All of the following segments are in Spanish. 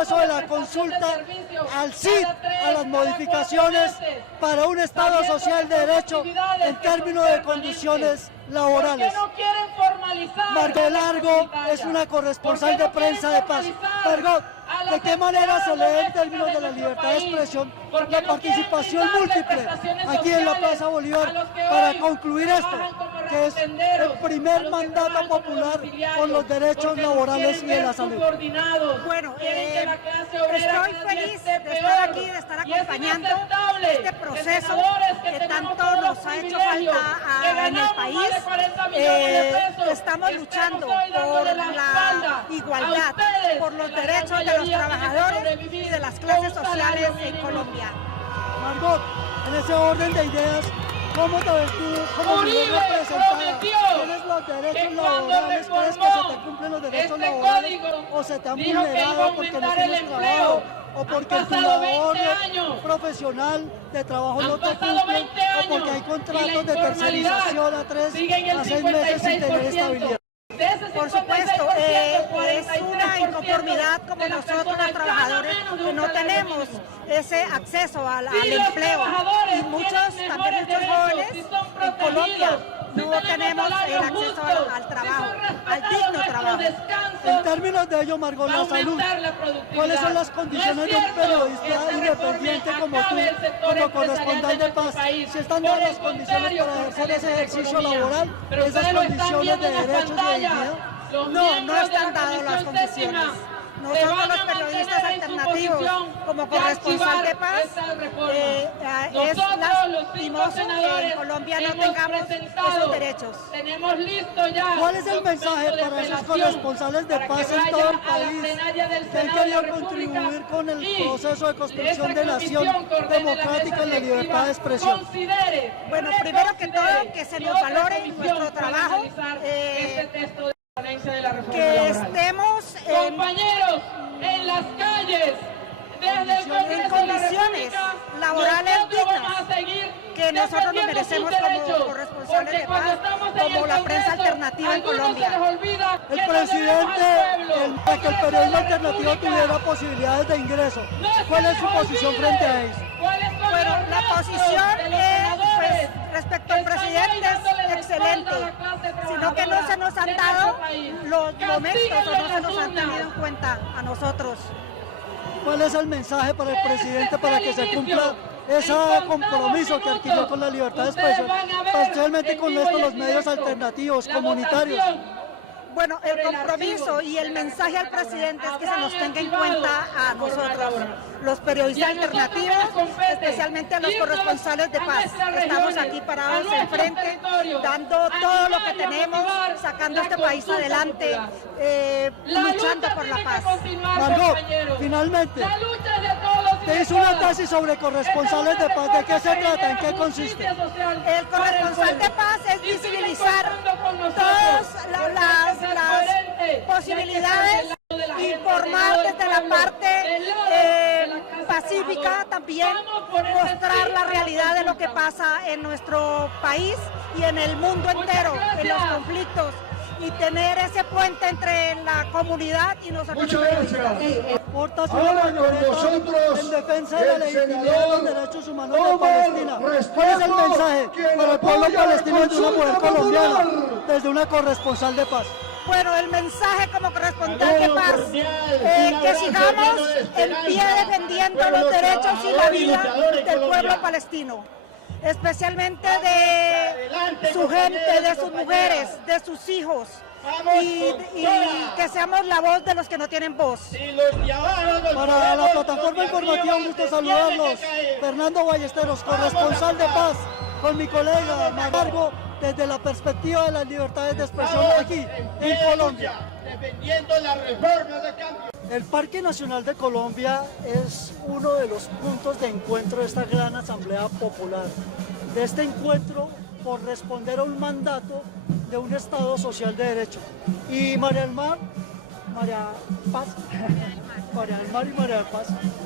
proceso de la consulta al sí a las modificaciones para un Estado social de derecho en términos de condiciones laborales. Margot Largo es una corresponsal de prensa de paz. Margot, ¿de qué manera se lee en términos de la libertad de expresión la participación múltiple aquí en la Plaza Bolívar para concluir esto, que es el primer mandato popular por los derechos laborales y de la salud? Bueno, estoy feliz de estar aquí, de estar acompañando este proceso que tanto nos ha hecho falta en el país. Estamos luchando por la igualdad, por los derechos de los trabajadores y de las clases sociales en Colombia. Margot, en ese orden de ideas, ¿cómo te ves tú como mujer representada? ¿Tienes los derechos laborales? ¿Crees que se te cumplen los derechos laborales? ¿O se te han vulnerado porque no tienes trabajo? ¿O porque tu labor profesional de trabajo no te cumple? ¿O porque hay contratos de tercerización a 3 a 6 meses sin tener estabilidad? Por supuesto, es una inconformidad como nosotros los trabajadores que no tenemos ese acceso al empleo, y también muchos jóvenes en Colombia no tenemos el acceso al trabajo, al digno trabajo. En términos de ello, Margot, la salud, ¿cuáles son las condiciones de un periodista independiente como tú, como corresponsal de paz? ¿Si están dadas las condiciones para ejercer ese ejercicio laboral, esas condiciones de derechos y de dignidad? No están dadas las condiciones. Nosotros los periodistas alternativos, como corresponsal de paz, es lastimoso que en Colombia no tengamos esos derechos. ¿Cuál es el mensaje para esos corresponsales de paz en todo el país que han querido contribuir con el proceso de construcción de nación democrática en la libertad de expresión? Bueno, primero que todo, que se nos valore nuestro trabajo, que estemos compañeros en las calles en condiciones laborales dignas que nosotros nos merecemos como corresponsales de paz, como la prensa alternativa en Colombia. El presidente, para que el periodismo alternativo tuviera posibilidades de ingreso, ¿cuál es su posición frente a eso? Bueno, la posición es, respecto al presidente es excelente, sino que no se nos han dado los momentos o no se nos han tenido en cuenta a nosotros. ¿Cuál es el mensaje para el presidente para que se cumpla ese compromiso que adquirió con la libertad de expresión, especialmente con los medios alternativos, comunitarios? Bueno, el compromiso y el mensaje al presidente es que se nos tenga en cuenta a nosotros, los periodistas alternativos, especialmente a los corresponsales de paz. Estamos aquí parados enfrente, dando todo lo que tenemos, sacando este país adelante, luchando por la paz. Margot, finalmente, te hizo una tesis sobre corresponsales de paz. ¿De qué se trata? ¿En qué consiste? El corresponsal de paz es visibilizar todas las posibilidades, informar desde la parte pacífica, también mostrar la realidad de lo que pasa en nuestro país y en el mundo entero, en los conflictos, y tener ese puente entre la comunidad y nosotros. Muchas gracias. Portas una pañoleta en defensa de la legitimidad de los derechos humanos de Palestina. ¿Cuál es el mensaje para el pueblo palestino desde una mujer colombiana, desde una corresponsal de paz? Bueno, el mensaje como corresponsal de paz, que sigamos en pie defendiendo los derechos y la vida del pueblo palestino, especialmente de su gente, de sus mujeres, de sus hijos, y que seamos la voz de los que no tienen voz. Para la plataforma informativa, un gusto saludarlos. Fernando Ballesteros, corresponsal de paz, con mi colega Margot, desde la perspectiva de las libertades de expresión aquí en Colombia. Defendiendo las reformas de cambio. El Parque Nacional de Colombia es uno de los puntos de encuentro de esta gran asamblea popular, de este encuentro por responder a un mandato de un Estado social de derecho. Y María del Mar Paz,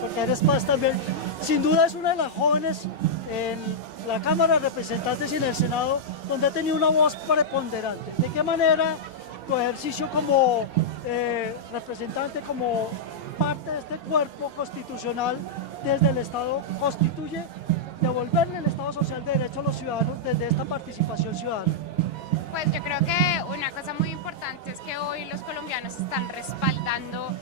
porque eres Paz también, sin duda es una de las jóvenes en la Cámara de Representantes y en el Senado donde ha tenido una voz preponderante. ¿De qué manera tu ejercicio como representante como parte de este cuerpo constitucional desde el Estado, constituye devolverle el Estado social de derecho a los ciudadanos desde esta participación ciudadana? Pues yo creo que una cosa muy importante es que hoy los colombianos están respaldando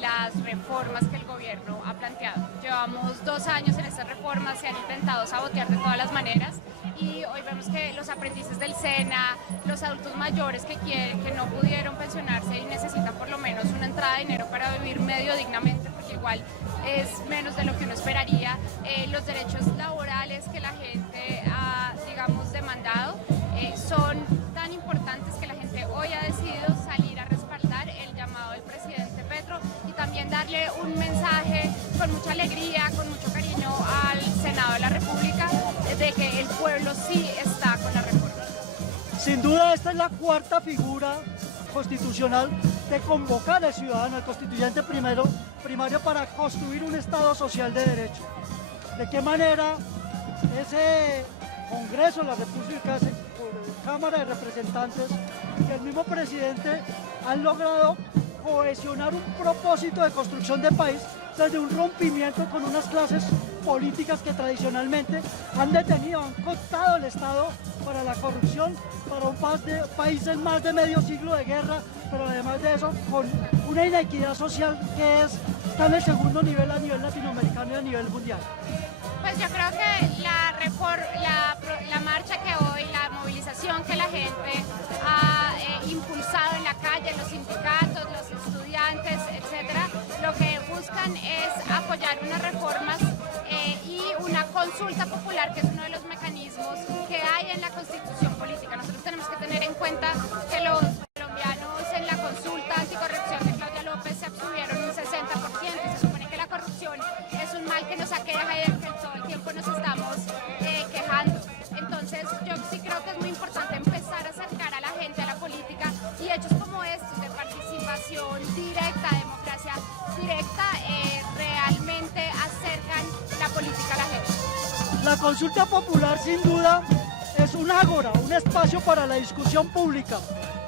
las reformas que el gobierno ha planteado. Llevamos 2 años en estas reformas, se han intentado sabotear de todas las maneras y hoy vemos que los aprendices del SENA, los adultos mayores que no pudieron pensionarse y necesitan por lo menos una entrada de dinero para vivir medio dignamente, porque igual es menos de lo que uno esperaría, los derechos laborales que la gente ha, digamos, demandado, son tan importantes que la gente hoy ha decidido salir a respaldar el llamado del presidente Petro y también darle un mensaje con mucha alegría, con mucho cariño al Senado de la República de que el pueblo sí está con la reforma. Sin duda esta es la cuarta figura constitucional de convocar al ciudadano, al constituyente primario para construir un Estado social de derecho. ¿De qué manera ese Congreso de la República, Cámara de Representantes y el mismo presidente han logrado cohesionar un propósito de construcción de país desde un rompimiento con unas clases políticas que tradicionalmente han detenido, han cooptado el Estado para la corrupción, para un país en más de medio siglo de guerra, pero además de eso con una inequidad social que está en el segundo nivel a nivel latinoamericano y a nivel mundial? Pues yo creo que la marcha que hoy, la movilización que la gente ha impulsado en la calle, los sindicatos, los estudiantes, etcétera, lo que buscan es apoyar unas reformas y una consulta popular, que es uno de los mecanismos que hay en la Constitución política. Nosotros tenemos que tener en cuenta que los colombianos en la consulta anticorrupción de Claudia López se abstuvieron un 60%, y se supone que la corrupción es un mal que nos aqueja y del que todo el tiempo nos estamos quejando. Entonces yo sí creo que es muy importante empezar a acercar a la gente a la política, y hechos como estos de participación directa, democracia directa, realmente acercan la política a la gente. La consulta popular sin duda es un ágora, un espacio para la discusión pública.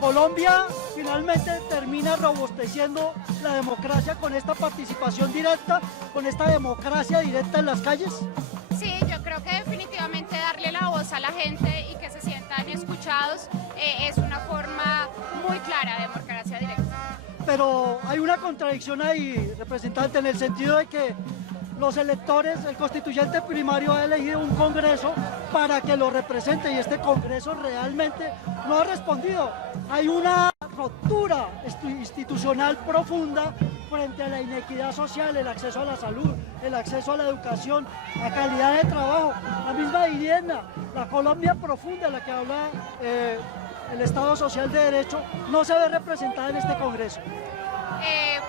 Colombia finalmente termina robusteciendo la democracia con esta participación directa, con esta democracia directa en las calles. Sí, yo creo que definitivamente darle la voz a la gente y que se sientan escuchados es una forma muy clara de democracia directa. Pero hay una contradicción ahí, representante, en el sentido de que los electores, el constituyente primario ha elegido un Congreso para que lo represente, y este Congreso realmente no ha respondido. Hay una ruptura institucional profunda frente a la inequidad social, el acceso a la salud, el acceso a la educación, a calidad de trabajo, la misma vivienda. La Colombia profunda de la que habla el Estado social de derecho no se ve representada en este Congreso.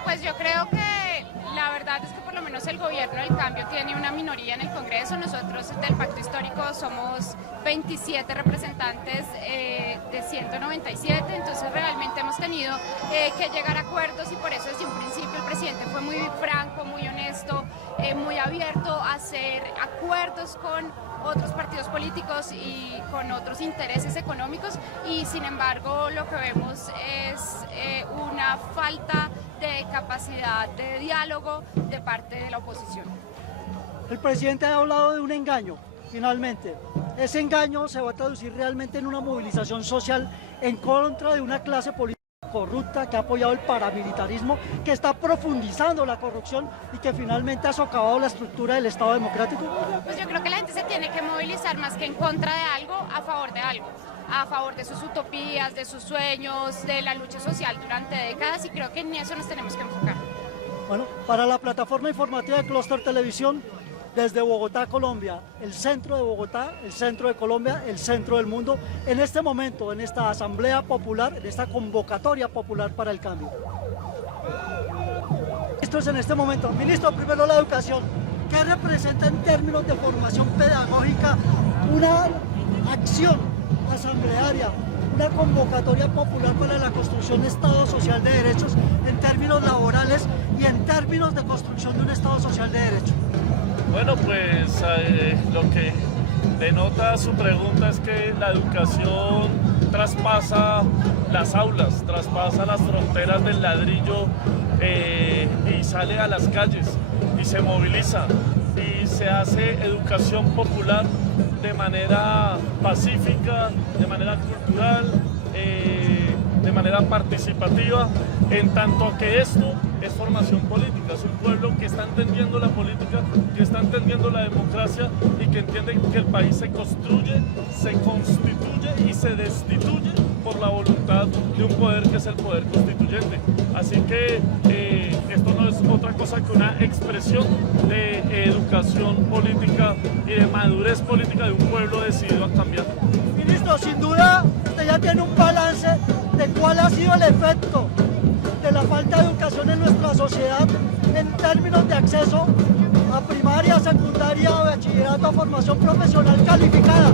Pues yo creo que la verdad es que por lo menos el gobierno del cambio tiene una minoría en el Congreso. Nosotros del Pacto Histórico somos 27 representantes de 197, entonces realmente hemos tenido que llegar a acuerdos, y por eso desde un principio el presidente fue muy franco, muy honesto, muy abierto a hacer acuerdos con otros partidos políticos y con otros intereses económicos, y sin embargo lo que vemos es una falta de capacidad de diálogo de parte de la oposición. El presidente ha hablado de un engaño, finalmente. Ese engaño se va a traducir realmente en una movilización social en contra de una clase política corrupta que ha apoyado el paramilitarismo, que está profundizando la corrupción y que finalmente ha socavado la estructura del Estado democrático. Pues yo creo que la gente se tiene que movilizar más que en contra de algo, a favor de algo, a favor de sus utopías, de sus sueños, de la lucha social durante décadas, y creo que en eso nos tenemos que enfocar. Bueno, para la plataforma informativa de Clúster Televisión, desde Bogotá, Colombia, el centro de Bogotá, el centro de Colombia, el centro del mundo, en este momento, en esta asamblea popular, en esta convocatoria popular para el cambio. Esto es en este momento. Ministro, primero la educación. ¿Qué representa en términos de formación pedagógica una acción asamblearia, una convocatoria popular para la construcción de Estado social de derechos en términos laborales y en términos de construcción de un Estado social de derechos? Bueno, pues lo que denota su pregunta es que la educación traspasa las aulas, traspasa las fronteras del ladrillo y sale a las calles y se moviliza y se hace educación popular de manera pacífica, de manera cultural, de manera participativa, en tanto que esto es formación política, es un pueblo que está entendiendo la política, que está entendiendo la democracia y que entiende que el país se construye, se constituye y se destituye por la voluntad de un poder que es el poder constituyente. Así que esto no es otra cosa que una expresión de educación política y de madurez política de un pueblo decidido a cambiar. Ministro, sin duda usted ya tiene un balance de cuál ha sido el efecto de la falta de educación en nuestra sociedad en términos de acceso a primaria, secundaria, bachillerato, formación profesional calificada.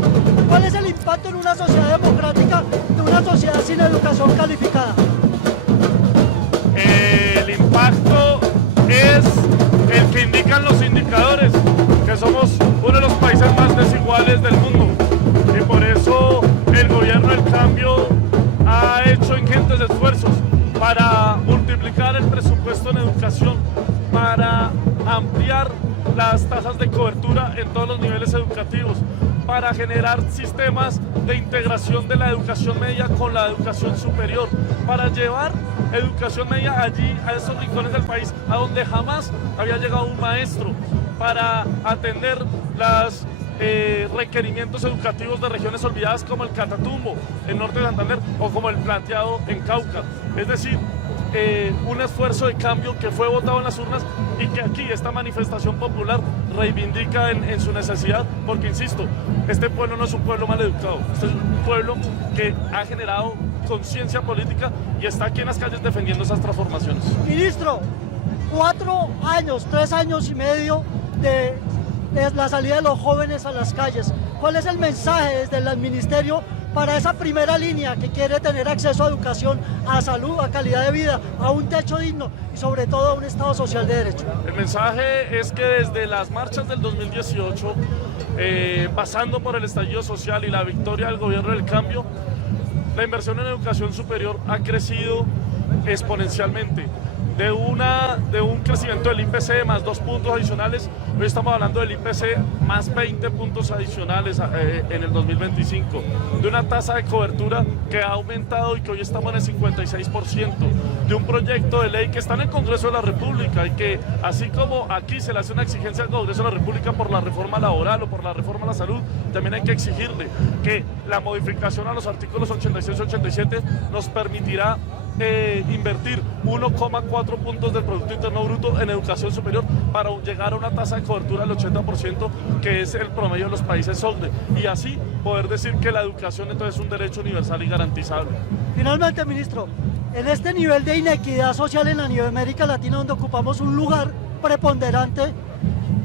¿Cuál es el impacto en una sociedad democrática de una sociedad sin educación calificada? El impacto es el que indican los indicadores, que somos uno de los países más desiguales del mundo y por eso el gobierno del cambio ha hecho ingentes esfuerzos para multiplicar el presupuesto en educación, para ampliar las tasas de cobertura en todos los niveles educativos, para generar sistemas de integración de la educación media con la educación superior, para llevar educación media allí, a esos rincones del país, a donde jamás había llegado un maestro, para atender los requerimientos educativos de regiones olvidadas como el Catatumbo, el norte de Santander, o como el Planteado en Cauca. Es decir, un esfuerzo de cambio que fue votado en las urnas y que aquí esta manifestación popular reivindica en su necesidad, porque insisto, este pueblo no es un pueblo mal educado, este es un pueblo que ha generado conciencia política y está aquí en las calles defendiendo esas transformaciones. Ministro, 4 años, 3 años y medio de la salida de los jóvenes a las calles. ¿Cuál es el mensaje desde el ministerio para esa primera línea que quiere tener acceso a educación, a salud, a calidad de vida, a un techo digno y sobre todo a un Estado social de derecho? El mensaje es que desde las marchas del 2018, pasando por el estallido social y la victoria del gobierno del cambio, la inversión en educación superior ha crecido exponencialmente. De un crecimiento del IPC más 2 puntos adicionales, hoy estamos hablando del IPC más 20 puntos adicionales en el 2025, de una tasa de cobertura que ha aumentado y que hoy estamos en el 56%, de un proyecto de ley que está en el Congreso de la República y que así como aquí se le hace una exigencia al Congreso de la República por la reforma laboral o por la reforma a la salud, también hay que exigirle que la modificación a los artículos 86 y 87 nos permitirá invertir 1,4 puntos del Producto Interno Bruto en educación superior para llegar a una tasa de cobertura del 80%, que es el promedio de los países OCDE, y así poder decir que la educación entonces es un derecho universal y garantizable. Finalmente, ministro, en este nivel de inequidad social en la nivel de América Latina, donde ocupamos un lugar preponderante,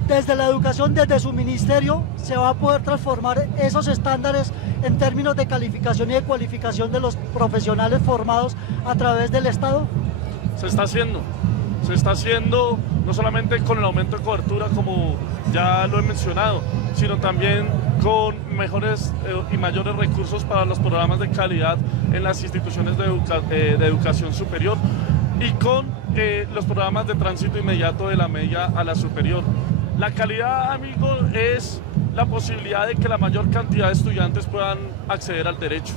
desde la educación, desde su ministerio, se va a poder transformar esos estándares en términos de calificación y de cualificación de los profesionales formados a través del Estado. Se está haciendo no solamente con el aumento de cobertura, como ya lo he mencionado, sino también con mejores y mayores recursos para los programas de calidad en las instituciones de educación superior y con los programas de tránsito inmediato de la media a la superior. La calidad, amigo, es la posibilidad de que la mayor cantidad de estudiantes puedan acceder al derecho.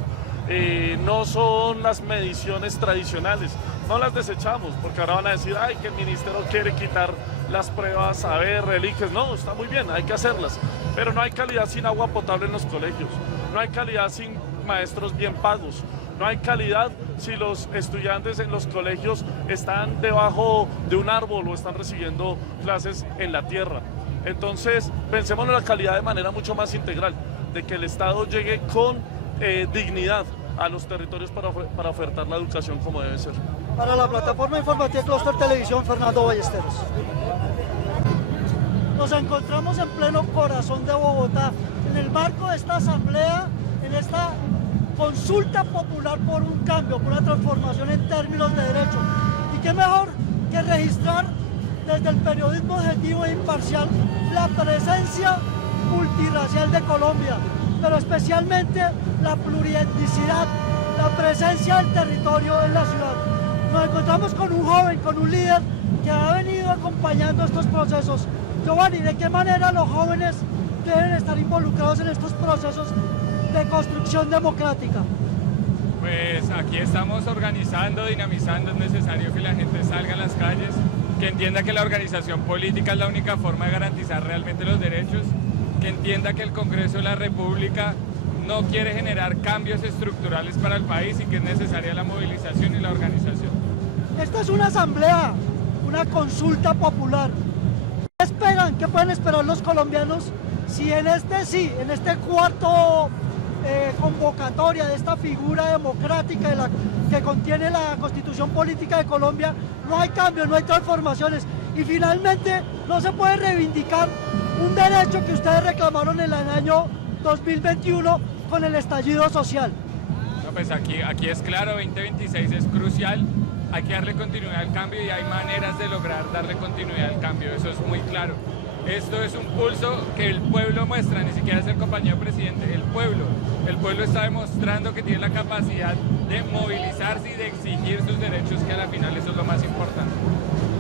No son las mediciones tradicionales, no las desechamos, porque ahora van a decir, ay, que el ministerio quiere quitar las pruebas, a ver, reliquias. No, está muy bien, hay que hacerlas, pero no hay calidad sin agua potable en los colegios, no hay calidad sin maestros bien pagos, no hay calidad si los estudiantes en los colegios están debajo de un árbol o están recibiendo clases en la tierra. Entonces, pensemos en la calidad de manera mucho más integral, de que el Estado llegue con dignidad a los territorios para ofertar la educación como debe ser. Para la plataforma informativa Cluster Televisión, Fernando Ballesteros. Nos encontramos en pleno corazón de Bogotá, en el marco de esta asamblea, en esta consulta popular por un cambio, por una transformación en términos de derecho. Y qué mejor que registrar desde el periodismo objetivo e imparcial la presencia multirracial de Colombia, pero especialmente la plurietnicidad, la presencia del territorio en la ciudad. Nos encontramos con un joven, con un líder que ha venido acompañando estos procesos. Giovanni, ¿de qué manera los jóvenes deben estar involucrados en estos procesos de construcción democrática? Pues aquí estamos organizando, dinamizando, es necesario que la gente salga a las calles, que entienda que la organización política es la única forma de garantizar realmente los derechos, que entienda que el Congreso de la República no quiere generar cambios estructurales para el país y que es necesaria la movilización y la organización. Esta es una asamblea, una consulta popular. ¿Qué esperan? ¿Qué pueden esperar los colombianos si en este cuarto convocatoria de esta figura democrática que contiene la Constitución Política de Colombia, no hay cambios, no hay transformaciones y finalmente no se puede reivindicar un derecho que ustedes reclamaron en el año 2021 con el estallido social? No, pues aquí es claro, 2026 es crucial, hay que darle continuidad al cambio y hay maneras de lograr darle continuidad al cambio, eso es muy claro. Esto es un pulso que el pueblo muestra, ni siquiera es el compañero presidente, el pueblo está demostrando que tiene la capacidad de movilizarse y de exigir sus derechos, que a la final eso es lo más importante.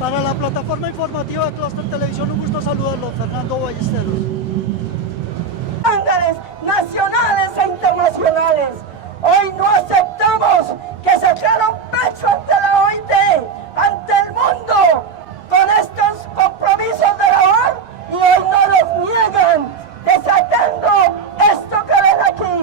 Para la plataforma informativa de Cluster Televisión, un gusto saludarlo, Fernando Ballesteros. Estándares nacionales e internacionales. Hoy no aceptamos que sacaron pecho ante la OIT, ante el mundo, con estos compromisos de labor y hoy no los niegan, desatando esto que ven aquí.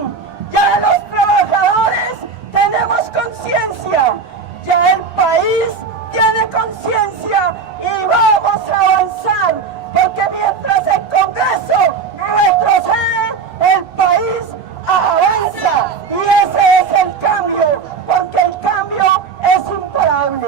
Ya los trabajadores tenemos conciencia, ya el país tiene conciencia y vamos a avanzar, porque mientras el Congreso retrocede, el país avanza y ese es el cambio, porque el cambio es imparable.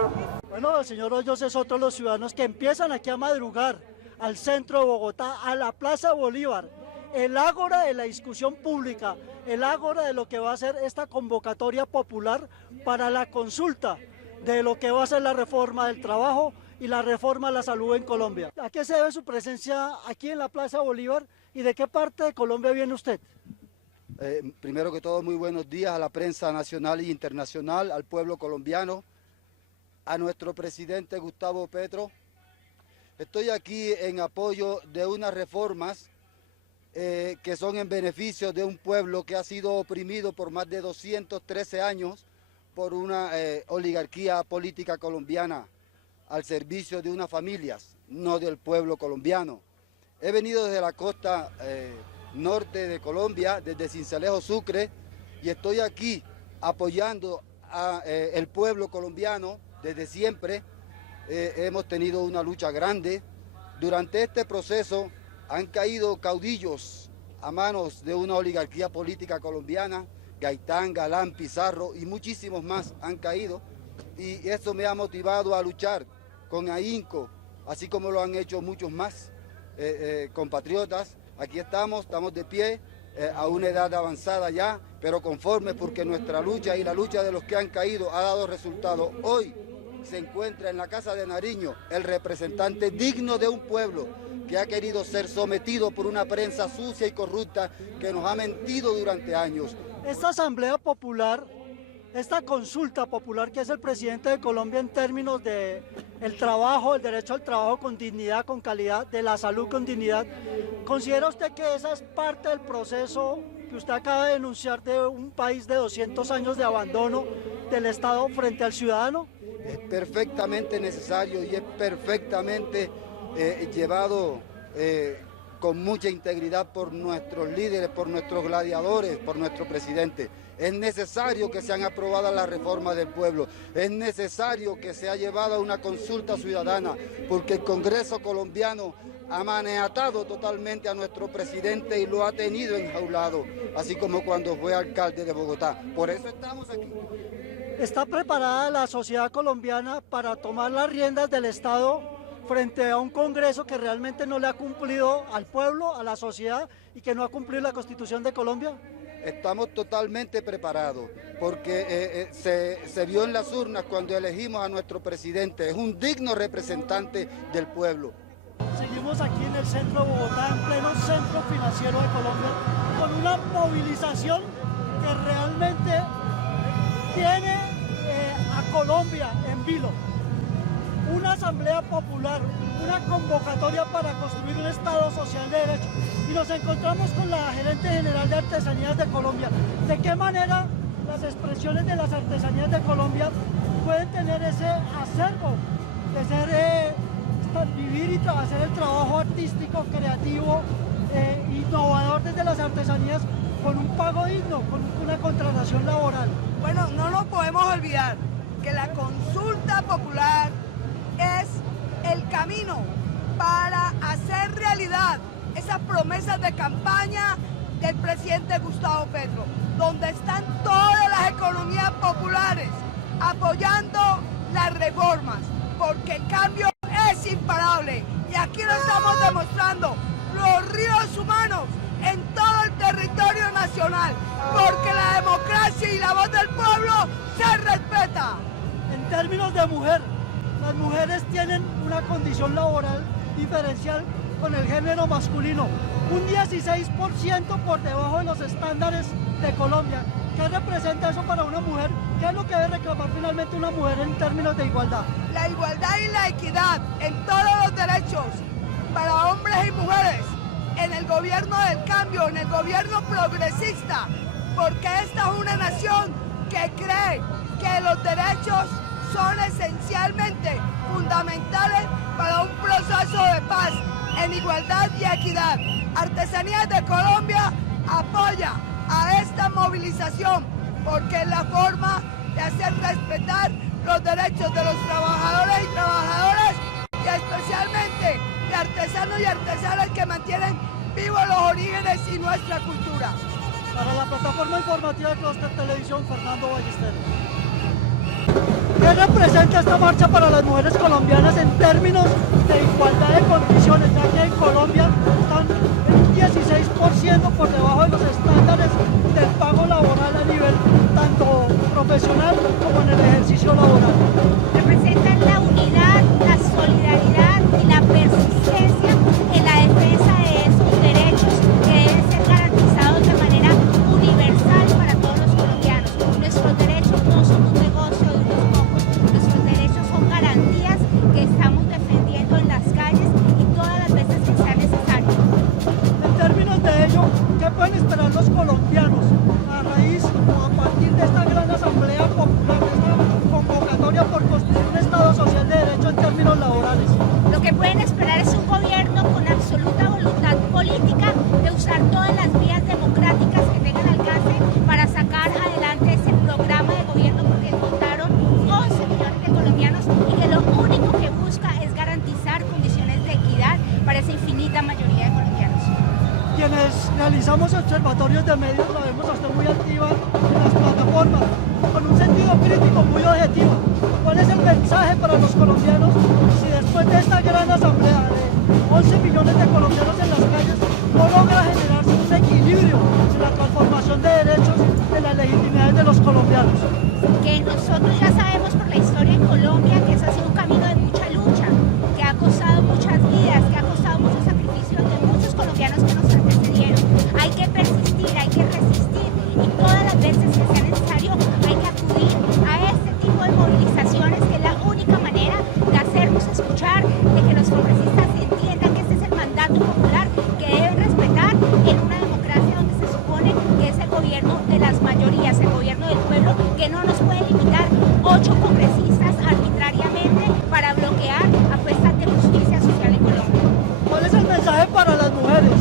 Bueno, el señor Hoyos es otro de los ciudadanos que empiezan aquí a madrugar al centro de Bogotá, a la Plaza Bolívar, el ágora de la discusión pública, el ágora de lo que va a ser esta convocatoria popular para la consulta de lo que va a ser la reforma del trabajo y la reforma a la salud en Colombia. ¿A qué se debe su presencia aquí en la Plaza Bolívar y de qué parte de Colombia viene usted? Primero que todo, muy buenos días a la prensa nacional e internacional, al pueblo colombiano, a nuestro presidente Gustavo Petro. Estoy aquí en apoyo de unas reformas que son en beneficio de un pueblo que ha sido oprimido por más de 213 años por una oligarquía política colombiana al servicio de unas familias, no del pueblo colombiano. He venido desde la costa norte de Colombia, desde Sincelejo, Sucre, y estoy aquí apoyando al pueblo colombiano desde siempre. Hemos tenido una lucha grande. Durante este proceso han caído caudillos a manos de una oligarquía política colombiana, Gaitán, Galán, Pizarro y muchísimos más han caído, y esto me ha motivado a luchar con ahínco, así como lo han hecho muchos más compatriotas. Aquí estamos de pie a una edad avanzada ya, pero conformes porque nuestra lucha y la lucha de los que han caído ha dado resultado. Hoy se encuentra en la Casa de Nariño el representante digno de un pueblo que ha querido ser sometido por una prensa sucia y corrupta que nos ha mentido durante años. Esta asamblea popular, esta consulta popular que es el presidente de Colombia en términos de el trabajo, el derecho al trabajo con dignidad, con calidad, de la salud con dignidad, ¿considera usted que esa es parte del proceso que usted acaba de denunciar de un país de 200 años de abandono del Estado frente al ciudadano? Es perfectamente necesario y es perfectamente llevado con mucha integridad por nuestros líderes, por nuestros gladiadores, por nuestro presidente. Es necesario que sean aprobadas las reformas del pueblo, es necesario que sea llevada una consulta ciudadana, porque el Congreso colombiano ha maniatado totalmente a nuestro presidente y lo ha tenido enjaulado, así como cuando fue alcalde de Bogotá. Por eso estamos aquí. ¿Está preparada la sociedad colombiana para tomar las riendas del Estado frente a un Congreso que realmente no le ha cumplido al pueblo, a la sociedad y que no ha cumplido la Constitución de Colombia? Estamos totalmente preparados porque se vio en las urnas cuando elegimos a nuestro presidente. Es un digno representante del pueblo. Señor seguimos aquí en el centro de Bogotá, en pleno centro financiero de Colombia, con una movilización que realmente tiene a Colombia en vilo. Una asamblea popular, una convocatoria para construir un Estado social de derecho. Y nos encontramos con la gerente general de Artesanías de Colombia. ¿De qué manera las expresiones de las artesanías de Colombia pueden tener ese acervo de ser, vivir y hacer el trabajo artístico, creativo, innovador desde las artesanías con un pago digno, con una contratación laboral? Bueno, no nos podemos olvidar que la consulta popular es el camino para hacer realidad esas promesas de campaña del presidente Gustavo Petro, donde están todas las economías populares apoyando las reformas, porque el cambio es imparable y aquí lo estamos demostrando, los ríos humanos en todo el territorio nacional, porque la democracia y la voz del pueblo se respeta. En términos de mujer, las mujeres tienen una condición laboral diferencial con el género masculino, un 16% por debajo de los estándares de Colombia. ¿Qué representa eso para una mujer? ¿Qué es lo que debe reclamar finalmente una mujer en términos de igualdad? La igualdad y la equidad en todos los derechos para hombres y mujeres, en el gobierno del cambio, en el gobierno progresista, porque esta es una nación que cree que los derechos son esencialmente fundamentales para un proceso de paz en igualdad y equidad. Artesanías de Colombia apoya a esta movilización porque es la forma de hacer respetar los derechos de los trabajadores y trabajadoras y especialmente de artesanos y artesanas que mantienen vivos los orígenes y nuestra cultura. Para la plataforma informativa de Cluster Televisión, Fernando Ballesteros. ¿Qué representa esta marcha para las mujeres colombianas en términos de igualdad de condiciones, ya que en Colombia están un 16% por debajo de los estándares del pago laboral a nivel tanto profesional como en el ejercicio laboral? Representan la unidad, la solidaridad y la persistencia en la defensa de esos derechos que deben ser garantizados de manera universal para todos los colombianos. Nuestros derechos no son un negocio de unos pocos, nuestros derechos son garantías que estamos defendiendo en las calles y todas las veces que sea necesario. En términos de ello, ¿qué pueden esperar los colombianos a raíz o a partir de esta gran asamblea popular, de esta convocatoria por construir un Estado social de derecho en términos laborales? Lo que pueden esperar es un gobierno con absoluta voluntad política de usar todas las vías democráticas que tengan alcance para sacar adelante ese programa de gobierno, porque votaron 11 millones de colombianos y que lo único que busca es garantizar condiciones de equidad para esa infinita mayoría de colombianos. Quienes realizamos observatorios de medios la vemos a usted muy activa en las plataformas, con un sentido crítico muy objetivo. ¿Cuál es el mensaje para los colombianos si después de esta gran asamblea de 11 millones de colombianos en las calles no logra generarse un equilibrio en la transformación de derechos de las legitimidades de los colombianos? Que nosotros ya sabemos por la historia en Colombia que ese ha sido un camino de mucha lucha, que ha costado muchas vidas, que ha costado muchos sacrificios de muchos colombianos que nos antecedieron. Hay que persistir, hay que resistir y todas las veces que sea necesario hay que acudir a este tipo de movilizaciones, que es la única manera de hacernos escuchar, de que los congresistas entiendan que este es el mandato popular que deben respetar en una democracia donde se supone que es el gobierno de las mayorías, el gobierno del pueblo, que no nos puede limitar 8 congresistas arbitrariamente para bloquear apuestas de justicia social en Colombia. ¿Cuál es el mensaje para las mujeres?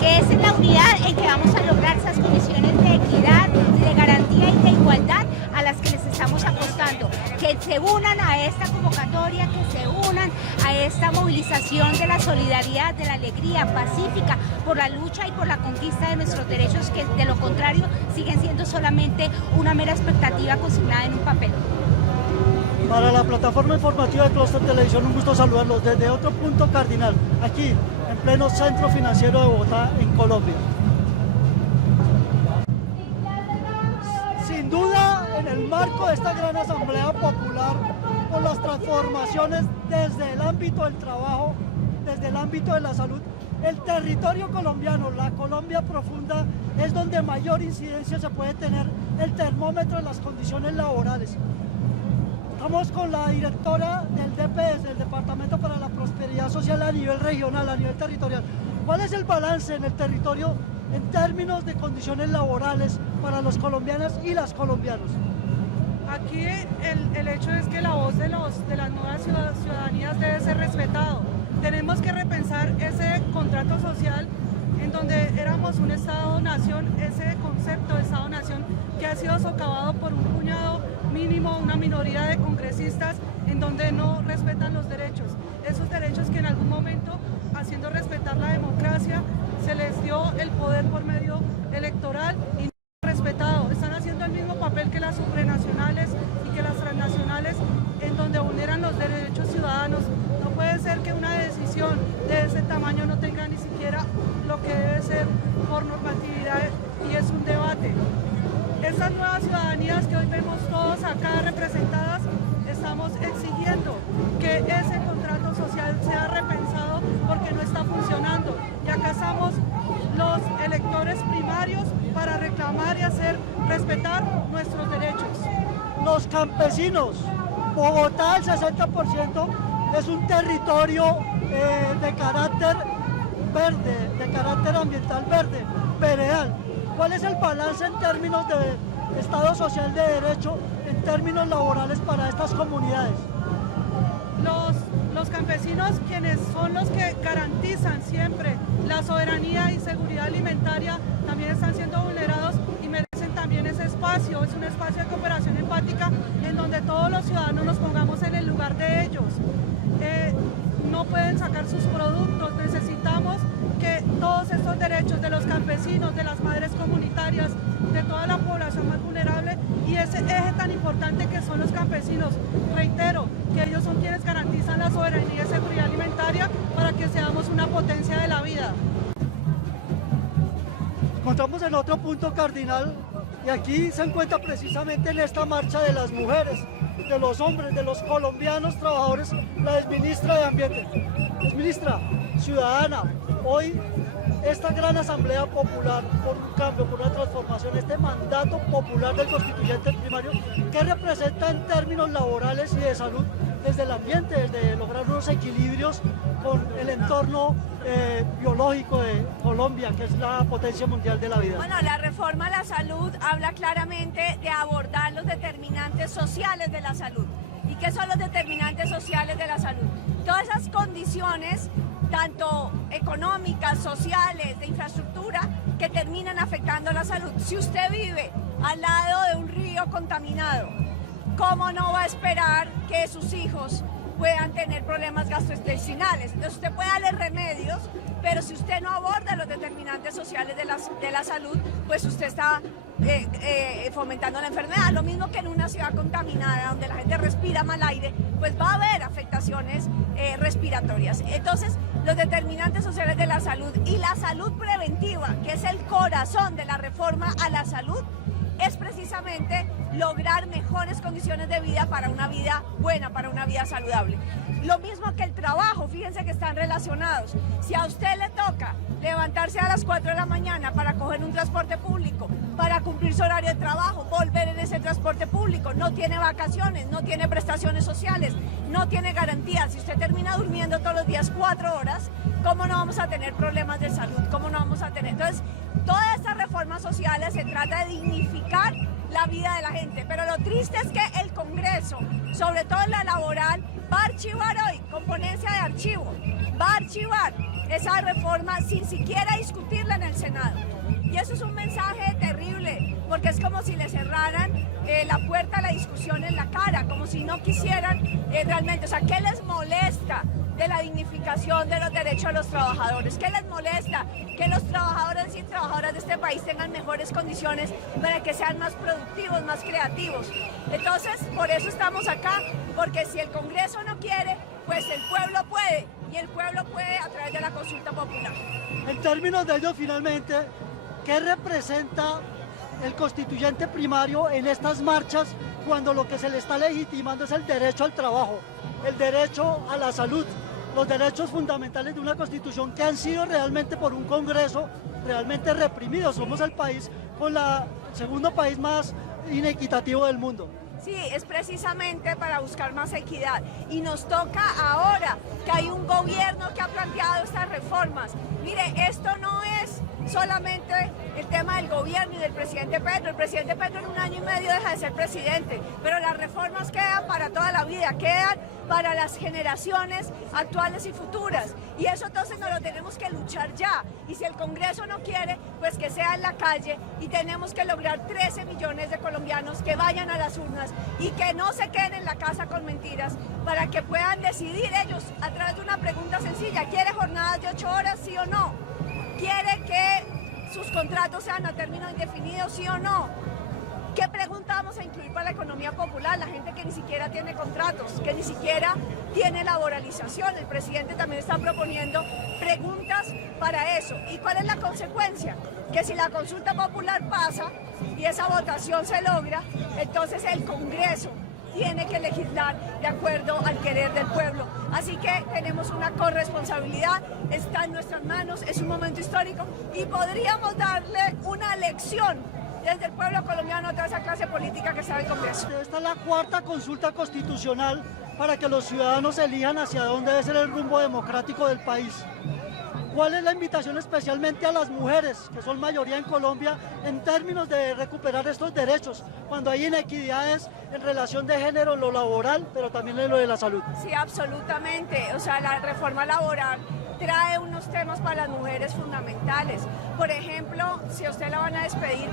Que es en la unidad en que vamos a lograr esas condiciones de equidad, de garantía y de igualdad a las que les estamos apostando. Que se unan a esta convocatoria, que se unan a esta movilización de la solidaridad, de la alegría pacífica por la lucha y por la conquista de nuestros derechos, que de lo contrario siguen siendo solamente una mera expectativa consignada en un papel. Para la plataforma informativa de Cluster Televisión, un gusto saludarlos desde otro punto cardinal, aquí en pleno centro financiero de Bogotá, en Colombia. Sin duda, en el marco de esta gran asamblea popular, por las transformaciones desde el ámbito del trabajo, desde el ámbito de la salud. El territorio colombiano, la Colombia profunda, es donde mayor incidencia se puede tener el termómetro de las condiciones laborales. Estamos con la directora del DPS, del Departamento para la Prosperidad Social a nivel regional, a nivel territorial. ¿Cuál es el balance en el territorio en términos de condiciones laborales para los colombianos y las colombianas? Aquí el hecho es que la voz de las nuevas ciudadanías debe ser respetado. Tenemos que repensar ese contrato social en donde éramos un Estado-nación, ese concepto de Estado-nación que ha sido socavado por un puñado mínimo, una minoría de congresistas en donde no respetan los derechos. Esos derechos que en algún momento, haciendo respetar la democracia, se les dio el poder por medio electoral y no respetado. Están haciendo el mismo papel que las supranacionales y que las transnacionales en donde vulneran los derechos ciudadanos. No puede ser que una decisión de ese tamaño no tenga ni siquiera lo que debe ser por normatividad y es un debate. Estas nuevas ciudadanías que hoy vemos todos acá representadas, estamos exigiendo que ese contrato social sea repensado porque no está funcionando. Y acá estamos los electores primarios para reclamar y hacer respetar nuestros derechos. Los campesinos, Bogotá, el 60%, es un territorio de carácter verde, de carácter ambiental verde, veredal. ¿Cuál es el balance en términos de Estado social de derecho, en términos laborales para estas comunidades? Los campesinos, quienes son los que garantizan siempre la soberanía y seguridad alimentaria, también están siendo vulnerados y merecen también ese espacio. Es un espacio de cooperación empática en donde todos los ciudadanos nos pongamos en el lugar de ellos. No pueden sacar sus productos, necesitamos que todos estos derechos de los campesinos, de las madres comunitarias, de toda la población más vulnerable y ese eje tan importante que son los campesinos, reitero, que ellos son quienes garantizan la soberanía y seguridad alimentaria para que seamos una potencia de la vida. Encontramos en otro punto cardinal y aquí se encuentra precisamente en esta marcha de las mujeres, de los hombres, de los colombianos trabajadores, la exministra de Ambiente. Exministra, ciudadana, hoy esta gran asamblea popular por un cambio, por una transformación, este mandato popular del constituyente primario, ¿qué representa en términos laborales y de salud desde el ambiente, desde lograr unos equilibrios con el entorno biológico de Colombia, que es la potencia mundial de la vida? Bueno, la reforma a la salud habla claramente de abordar los determinantes sociales de la salud. ¿Y qué son los determinantes sociales de la salud? Todas esas condiciones, tanto económicas, sociales, de infraestructura, que terminan afectando la salud. Si usted vive al lado de un río contaminado, ¿cómo no va a esperar que sus hijos puedan tener problemas gastrointestinales? Entonces usted puede darle remedios, pero si usted no aborda los determinantes sociales de la salud, pues usted está fomentando la enfermedad. Lo mismo que en una ciudad contaminada, donde la gente respira mal aire, pues va a haber afectaciones respiratorias. Entonces, los determinantes sociales de la salud y la salud preventiva, que es el corazón de la reforma a la salud, es precisamente lograr mejores condiciones de vida para una vida buena, para una vida saludable. Lo mismo que el trabajo, fíjense que están relacionados. Si a usted le toca levantarse a las 4 de la mañana para coger un transporte público, para cumplir su horario de trabajo, volver en ese transporte público, no tiene vacaciones, no tiene prestaciones sociales, no tiene garantías. Si usted termina durmiendo todos los días 4 horas, ¿cómo no vamos a tener problemas de salud? ¿Cómo no vamos a tener? Entonces, todas estas reformas sociales se trata de dignificar la vida de la gente, pero lo triste es que el Congreso, sobre todo en la laboral, va a archivar hoy, con ponencia de archivo, va a archivar esa reforma sin siquiera discutirla en el Senado. Y eso es un mensaje terrible, porque es como si le cerraran la puerta a la discusión en la cara, como si no quisieran realmente, o sea, ¿qué les molesta de la dignificación de los derechos de los trabajadores? ¿Qué les molesta? Que los trabajadores y trabajadoras de este país tengan mejores condiciones para que sean más productivos, más creativos. Entonces, por eso estamos acá, porque si el Congreso no quiere, pues el pueblo puede, y el pueblo puede a través de la consulta popular. En términos de ello, finalmente, ¿qué representa el constituyente primario en estas marchas cuando lo que se le está legitimando es el derecho al trabajo, el derecho a la salud, los derechos fundamentales de una constitución que han sido realmente por un Congreso realmente reprimidos. Somos el país con el segundo país más inequitativo del mundo. Sí, es precisamente para buscar más equidad y nos toca ahora que hay un gobierno que ha planteado estas reformas. Mire, esto no es solamente el tema del gobierno y del presidente Petro. El presidente Petro en 1 año y medio deja de ser presidente, pero las reformas quedan para toda la vida, quedan para las generaciones actuales y futuras. Y eso entonces nos lo tenemos que luchar ya. Y si el Congreso no quiere, pues que sea en la calle, y tenemos que lograr 13 millones de colombianos que vayan a las urnas y que no se queden en la casa con mentiras, para que puedan decidir ellos a través de una pregunta sencilla: ¿quiere jornadas de 8 horas, sí o no? ¿Quiere que sus contratos sean a término indefinido, sí o no? ¿Qué pregunta vamos a incluir para la economía popular? La gente que ni siquiera tiene contratos, que ni siquiera tiene laboralización. El presidente también está proponiendo preguntas para eso. ¿Y cuál es la consecuencia? Que si la consulta popular pasa y esa votación se logra, entonces el Congreso tiene que legislar de acuerdo al querer del pueblo. Así que tenemos una corresponsabilidad, está en nuestras manos, es un momento histórico y podríamos darle una lección desde el pueblo colombiano a toda esa clase política que está en el Congreso. Esta es la 4ª consulta constitucional para que los ciudadanos elijan hacia dónde debe ser el rumbo democrático del país. ¿Cuál es la invitación especialmente a las mujeres, que son mayoría en Colombia, en términos de recuperar estos derechos, cuando hay inequidades en relación de género en lo laboral, pero también en lo de la salud? Sí, absolutamente. O sea, la reforma laboral trae unos temas para las mujeres fundamentales. Por ejemplo, si a usted la van a despedir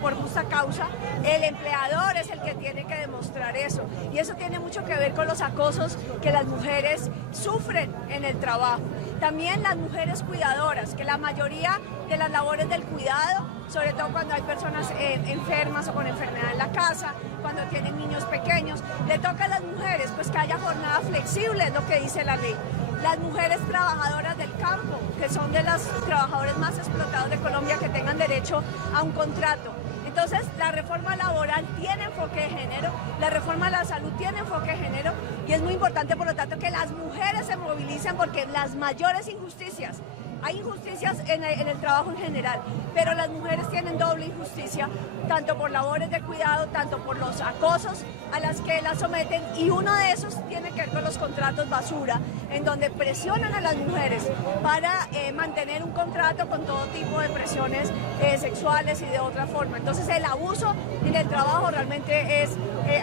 por justa causa, el empleador es el que tiene que demostrar eso. Y eso tiene mucho que ver con los acosos que las mujeres sufren en el trabajo. También las mujeres cuidadoras, que la mayoría de las labores del cuidado, sobre todo cuando hay personas enfermas o con enfermedad en la casa, cuando tienen niños pequeños, le toca a las mujeres pues que haya jornada flexible, es lo que dice la ley. Las mujeres trabajadoras del campo, que son de los trabajadores más explotados de Colombia, que tengan derecho a un contrato. Entonces, la reforma laboral tiene enfoque de género, la reforma de la salud tiene enfoque de género, y es muy importante, por lo tanto, que las mujeres se movilicen, porque las mayores injusticias, hay injusticias en el trabajo en general, pero las mujeres tienen doble injusticia, tanto por labores de cuidado, tanto por los acosos a las que las someten, y uno de esos tiene que ver con los contratos basura, en donde presionan a las mujeres para mantener un contrato con todo tipo de presiones sexuales y de otra forma. Entonces el abuso en el trabajo realmente es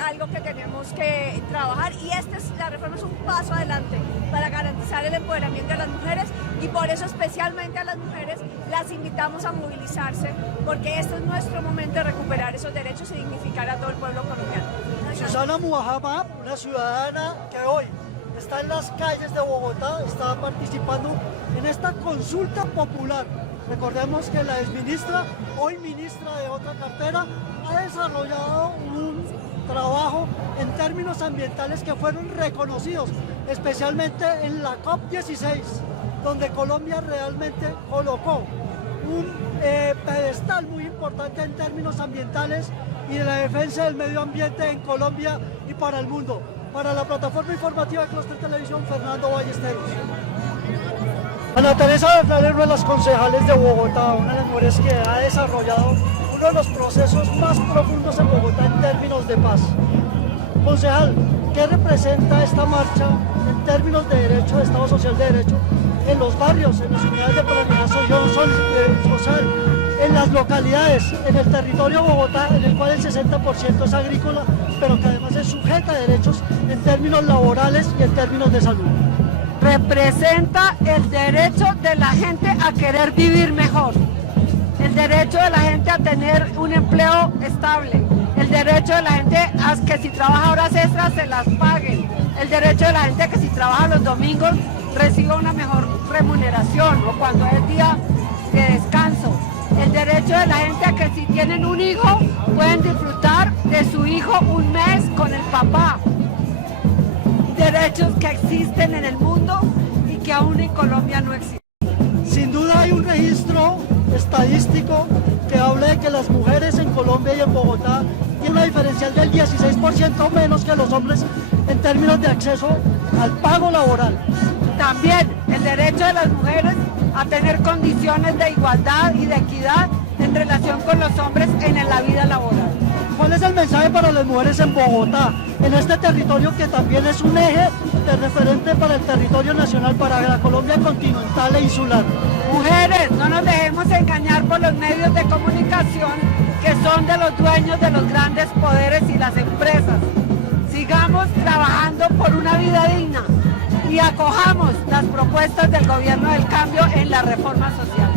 algo que tenemos que trabajar, y la reforma es un paso adelante para garantizar el empoderamiento de las mujeres, y por eso especialmente a las mujeres las invitamos a movilizarse, porque este es nuestro momento de recuperar esos derechos y dignificar a todo el pueblo colombiano. Susana Muhammad, una ciudadana que hoy está en las calles de Bogotá, está participando en esta consulta popular. Recordemos que la exministra, hoy ministra de otra cartera, ha desarrollado un trabajo en términos ambientales que fueron reconocidos, especialmente en la COP16, donde Colombia realmente colocó un pedestal muy importante en términos ambientales y de la defensa del medio ambiente en Colombia y para el mundo. Para la plataforma informativa de Clúster Televisión, Fernando Ballesteros. Ana Teresa Bernal es una de las concejales de Bogotá, una de las mujeres que ha desarrollado uno de los procesos más profundos en Bogotá en términos de paz. Concejal, ¿qué representa esta marcha en términos de derecho, de Estado Social de Derecho, en los barrios, en las unidades de planificación social, en las localidades, en el territorio de Bogotá, en el cual el 60% es agrícola, pero que además es sujeta a derechos en términos laborales y en términos de salud? Representa el derecho de la gente a querer vivir mejor, el derecho de la gente a tener un empleo estable, el derecho de la gente a que si trabaja horas extras se las paguen, el derecho de la gente a que si trabaja los domingos reciba una mejor remuneración, o cuando es día de descanso, el derecho de la gente a que si tienen un hijo pueden disfrutar de su hijo un mes con el papá. Derechos que existen en el mundo y que aún en Colombia no existen. Sin duda hay un registro estadístico que habla de que las mujeres en Colombia y en Bogotá tienen una diferencial del 16% menos que los hombres en términos de acceso al pago laboral. también el derecho de las mujeres a tener condiciones de igualdad y de equidad en relación con los hombres en la vida laboral. ¿Cuál es el mensaje para las mujeres en Bogotá, en este territorio que también es un eje de referente para el territorio nacional, para la Colombia continental e insular? Mujeres, no nos dejemos engañar por los medios de comunicación que son de los dueños de los grandes poderes y las empresas. Sigamos trabajando por una vida digna y acojamos las propuestas del Gobierno del Cambio en la reforma social.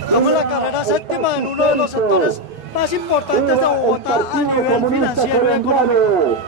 Estamos en la carrera séptima en uno de los sectores más importantes de Bogotá a nivel financiero y económico.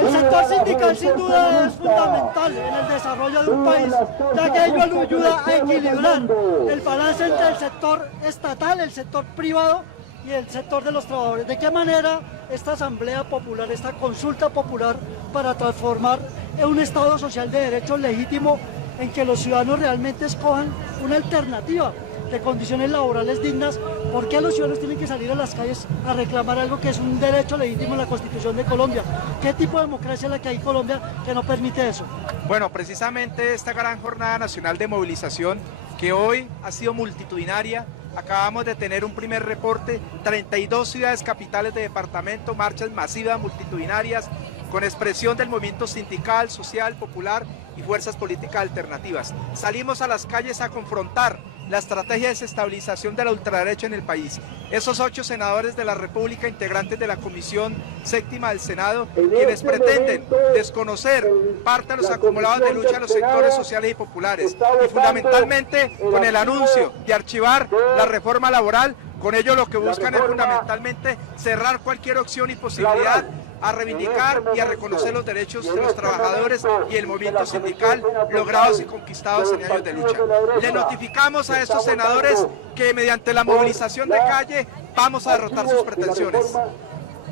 El sector sindical sin duda es fundamental en el desarrollo de un país, ya que ello nos ayuda a equilibrar el balance entre el sector estatal, el sector privado y el sector de los trabajadores. ¿De qué manera esta asamblea popular, esta consulta popular para transformar en un Estado social de derecho legítimo en que los ciudadanos realmente escojan una alternativa de condiciones laborales dignas? ¿Por qué los ciudadanos tienen que salir a las calles a reclamar algo que es un derecho legítimo en la Constitución de Colombia? ¿Qué tipo de democracia es la que hay en Colombia que no permite eso? Bueno, precisamente esta gran jornada nacional de movilización que hoy ha sido multitudinaria. Acabamos de tener un primer reporte, 32 ciudades capitales de departamento, marchas masivas, multitudinarias, con expresión del movimiento sindical, social, popular y fuerzas políticas alternativas. Salimos a las calles a confrontar la estrategia de desestabilización de la ultraderecha en el país. Esos 8 senadores de la República, integrantes de la Comisión Séptima del Senado, quienes pretenden desconocer parte de los acumulados de lucha de los sectores sociales y populares, y fundamentalmente con el anuncio de archivar la reforma laboral. Con ello lo que buscan es fundamentalmente cerrar cualquier opción y posibilidad a reivindicar y a reconocer los derechos de los trabajadores y el movimiento sindical logrados y conquistados en años de lucha. Le notificamos a estos senadores que mediante la movilización de calle vamos a derrotar sus pretensiones.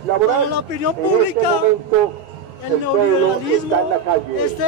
Para la opinión pública, el neoliberalismo, este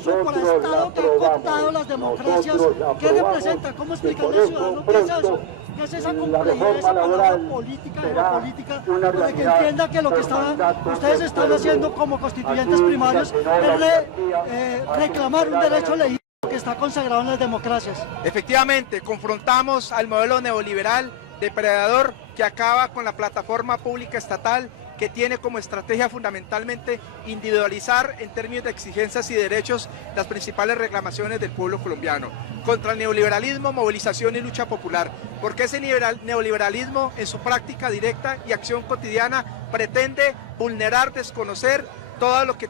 superestado que ha cooptado las democracias, ¿qué representa? ¿Cómo explicarle al ciudadano qué es eso? ¿Qué es esa complejidad, esa palabra política, geopolítica, para que entienda que lo que ustedes están haciendo como constituyentes primarios es reclamar un derecho legítimo que está consagrado en las democracias? Efectivamente, confrontamos al modelo neoliberal depredador que acaba con la plataforma pública estatal, que tiene como estrategia fundamentalmente individualizar en términos de exigencias y derechos las principales reclamaciones del pueblo colombiano. Contra el neoliberalismo, movilización y lucha popular, porque ese neoliberalismo en su práctica directa y acción cotidiana pretende vulnerar, desconocer todo lo que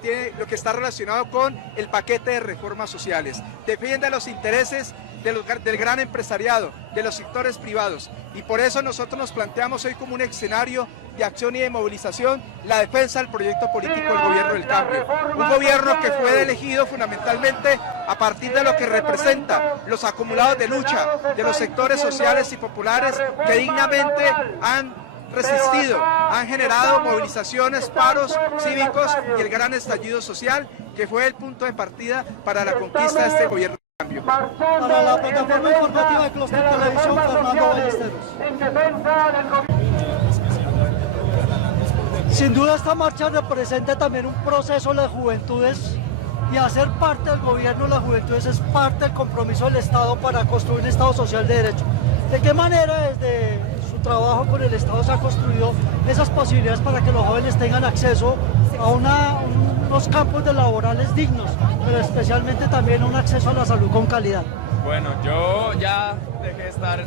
está relacionado con el paquete de reformas sociales. Defiende los intereses del gran empresariado, de los sectores privados, y por eso nosotros nos planteamos hoy como un escenario de acción y de movilización la defensa del proyecto político del Gobierno del Cambio. Un gobierno que fue elegido fundamentalmente a partir de lo que representa los acumulados de lucha de los sectores sociales y populares que dignamente han resistido, han generado movilizaciones, paros cívicos y el gran estallido social que fue el punto de partida para la conquista de este gobierno. Para la plataforma informativa de Cluster Televisión, Fernando Ballesteros. Sin duda esta marcha representa también un proceso de las juventudes, y hacer parte del gobierno de las juventudes es parte del compromiso del Estado para construir un Estado social de derecho. ¿De qué manera desde su trabajo con el Estado se ha construido esas posibilidades para que los jóvenes tengan acceso a unos campos laborales dignos, pero especialmente también un acceso a la salud con calidad? Bueno, yo ya dejé de estar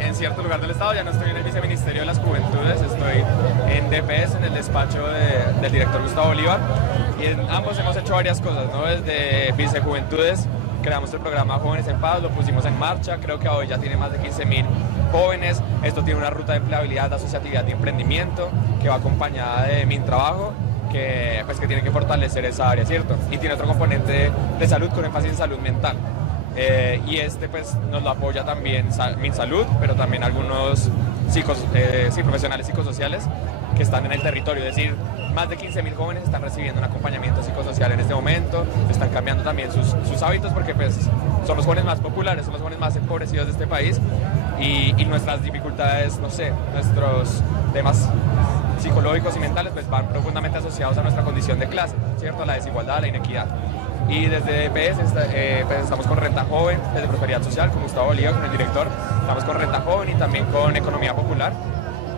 en cierto lugar del Estado, ya no estoy en el Viceministerio de las Juventudes, estoy en DPS, en el despacho del director Gustavo Bolívar, y en ambos hemos hecho varias cosas, ¿no? Desde Vicejuventudes creamos el programa Jóvenes en Paz, lo pusimos en marcha, creo que hoy ya tiene más de 15.000 jóvenes. Esto tiene una ruta de empleabilidad, de asociatividad y emprendimiento que va acompañada de Mi Trabajo, que tiene que fortalecer esa área, ¿cierto? Y tiene otro componente de salud con énfasis en salud mental. Y nos lo apoya también MinSalud, pero también algunos profesionales psicosociales que están en el territorio, es decir, más de 15.000 jóvenes están recibiendo un acompañamiento psicosocial en este momento, están cambiando también sus hábitos porque son los jóvenes más populares, son los jóvenes más empobrecidos de este país y nuestras dificultades, no sé, nuestros temas psicológicos y mentales pues van profundamente asociados a nuestra condición de clase, ¿cierto? A la desigualdad, a la inequidad. Y desde EPS pues estamos con Renta Joven, desde Prosperidad Social, con Gustavo Bolívar, con el director, estamos con Renta Joven y también con Economía Popular.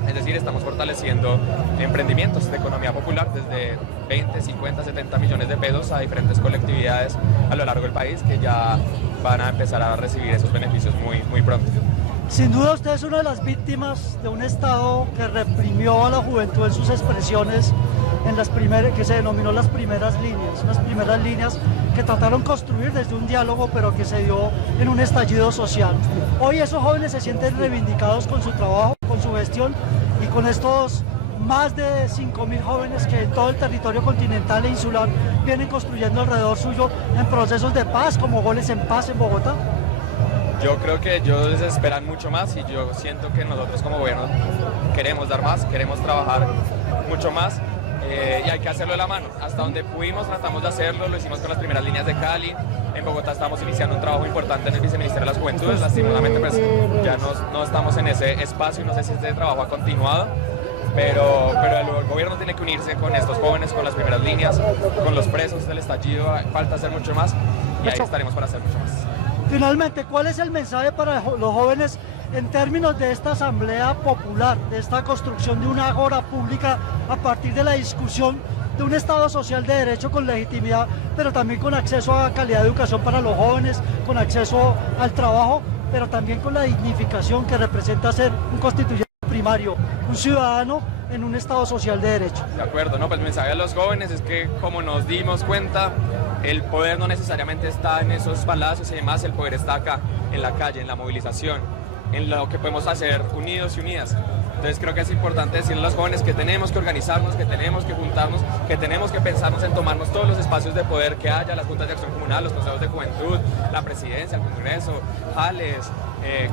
Es decir, estamos fortaleciendo emprendimientos de economía popular desde 20, 50, 70 millones de pesos a diferentes colectividades a lo largo del país que ya van a empezar a recibir esos beneficios muy pronto. Sin duda usted es una de las víctimas de un Estado que reprimió a la juventud en sus expresiones en las que se denominó las primeras líneas que trataron de construir desde un diálogo pero que se dio en un estallido social. Hoy esos jóvenes se sienten reivindicados con su trabajo, con su gestión y con estos más de 5.000 jóvenes que en todo el territorio continental e insular vienen construyendo alrededor suyo en procesos de paz como Goles en Paz en Bogotá. Yo creo que ellos esperan mucho más y yo siento que nosotros como gobierno queremos dar más, queremos trabajar mucho más y hay que hacerlo de la mano. Hasta donde pudimos tratamos de hacerlo, lo hicimos con las primeras líneas de Cali. En Bogotá estamos iniciando un trabajo importante en el Viceministerio de las Juventudes, lastimosamente pues ya no estamos en ese espacio y no sé si este trabajo ha continuado. Pero el gobierno tiene que unirse con estos jóvenes, con las primeras líneas, con los presos del estallido, falta hacer mucho más y ahí estaremos para hacer mucho más. Finalmente, ¿cuál es el mensaje para los jóvenes en términos de esta asamblea popular, de esta construcción de una ágora pública a partir de la discusión de un Estado social de derecho con legitimidad, pero también con acceso a calidad de educación para los jóvenes, con acceso al trabajo, pero también con la dignificación que representa ser un constituyente primario, un ciudadano en un Estado social de derecho? De acuerdo, ¿no? Pues el mensaje a los jóvenes es que como nos dimos cuenta, el poder no necesariamente está en esos palacios y demás, el poder está acá, en la calle, en la movilización, en lo que podemos hacer unidos y unidas. Entonces creo que es importante decirle a los jóvenes que tenemos que organizarnos, que tenemos que juntarnos, que tenemos que pensarnos en tomarnos todos los espacios de poder que haya, las juntas de acción comunal, los consejos de juventud, la presidencia, el congreso, jales,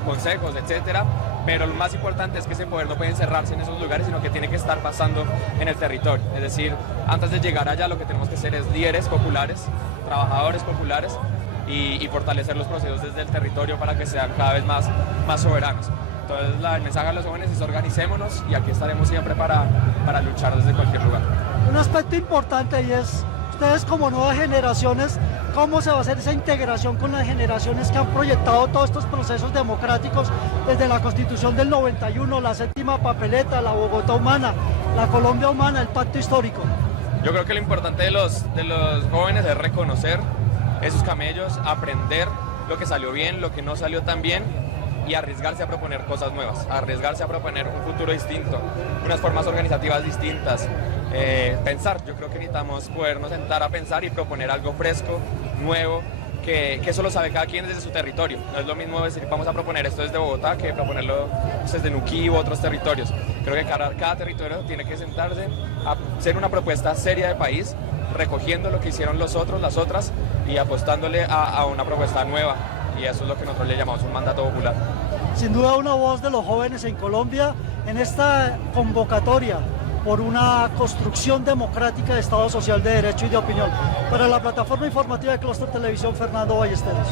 consejos, etcétera. Pero lo más importante es que ese poder no puede encerrarse en esos lugares, sino que tiene que estar pasando en el territorio. Es decir, antes de llegar allá lo que tenemos que ser es líderes populares, trabajadores populares y fortalecer los procesos desde el territorio para que sean cada vez más soberanos. Entonces el mensaje a los jóvenes es organicémonos y aquí estaremos siempre para luchar desde cualquier lugar. Un aspecto importante y es, ustedes como nuevas generaciones, ¿cómo se va a hacer esa integración con las generaciones que han proyectado todos estos procesos democráticos desde la Constitución del 91, la séptima papeleta, la Bogotá humana, la Colombia humana, el pacto histórico? Yo creo que lo importante de los jóvenes es reconocer esos camellos, aprender lo que salió bien, lo que no salió tan bien y arriesgarse a proponer cosas nuevas, arriesgarse a proponer un futuro distinto, unas formas organizativas distintas, pensar. Yo creo que necesitamos podernos sentar a pensar y proponer algo fresco, nuevo, que eso lo sabe cada quien desde su territorio. No es lo mismo decir vamos a proponer esto desde Bogotá que proponerlo desde Nuquí u otros territorios. Creo que cada territorio tiene que sentarse a hacer una propuesta seria de país, recogiendo lo que hicieron los otros, las otras y apostándole a una propuesta nueva. Y eso es lo que nosotros le llamamos un mandato popular. Sin duda una voz de los jóvenes en Colombia en esta convocatoria por una construcción democrática de Estado social de derecho y de opinión. Para la plataforma informativa de Clúster Televisión, Fernando Ballesteros.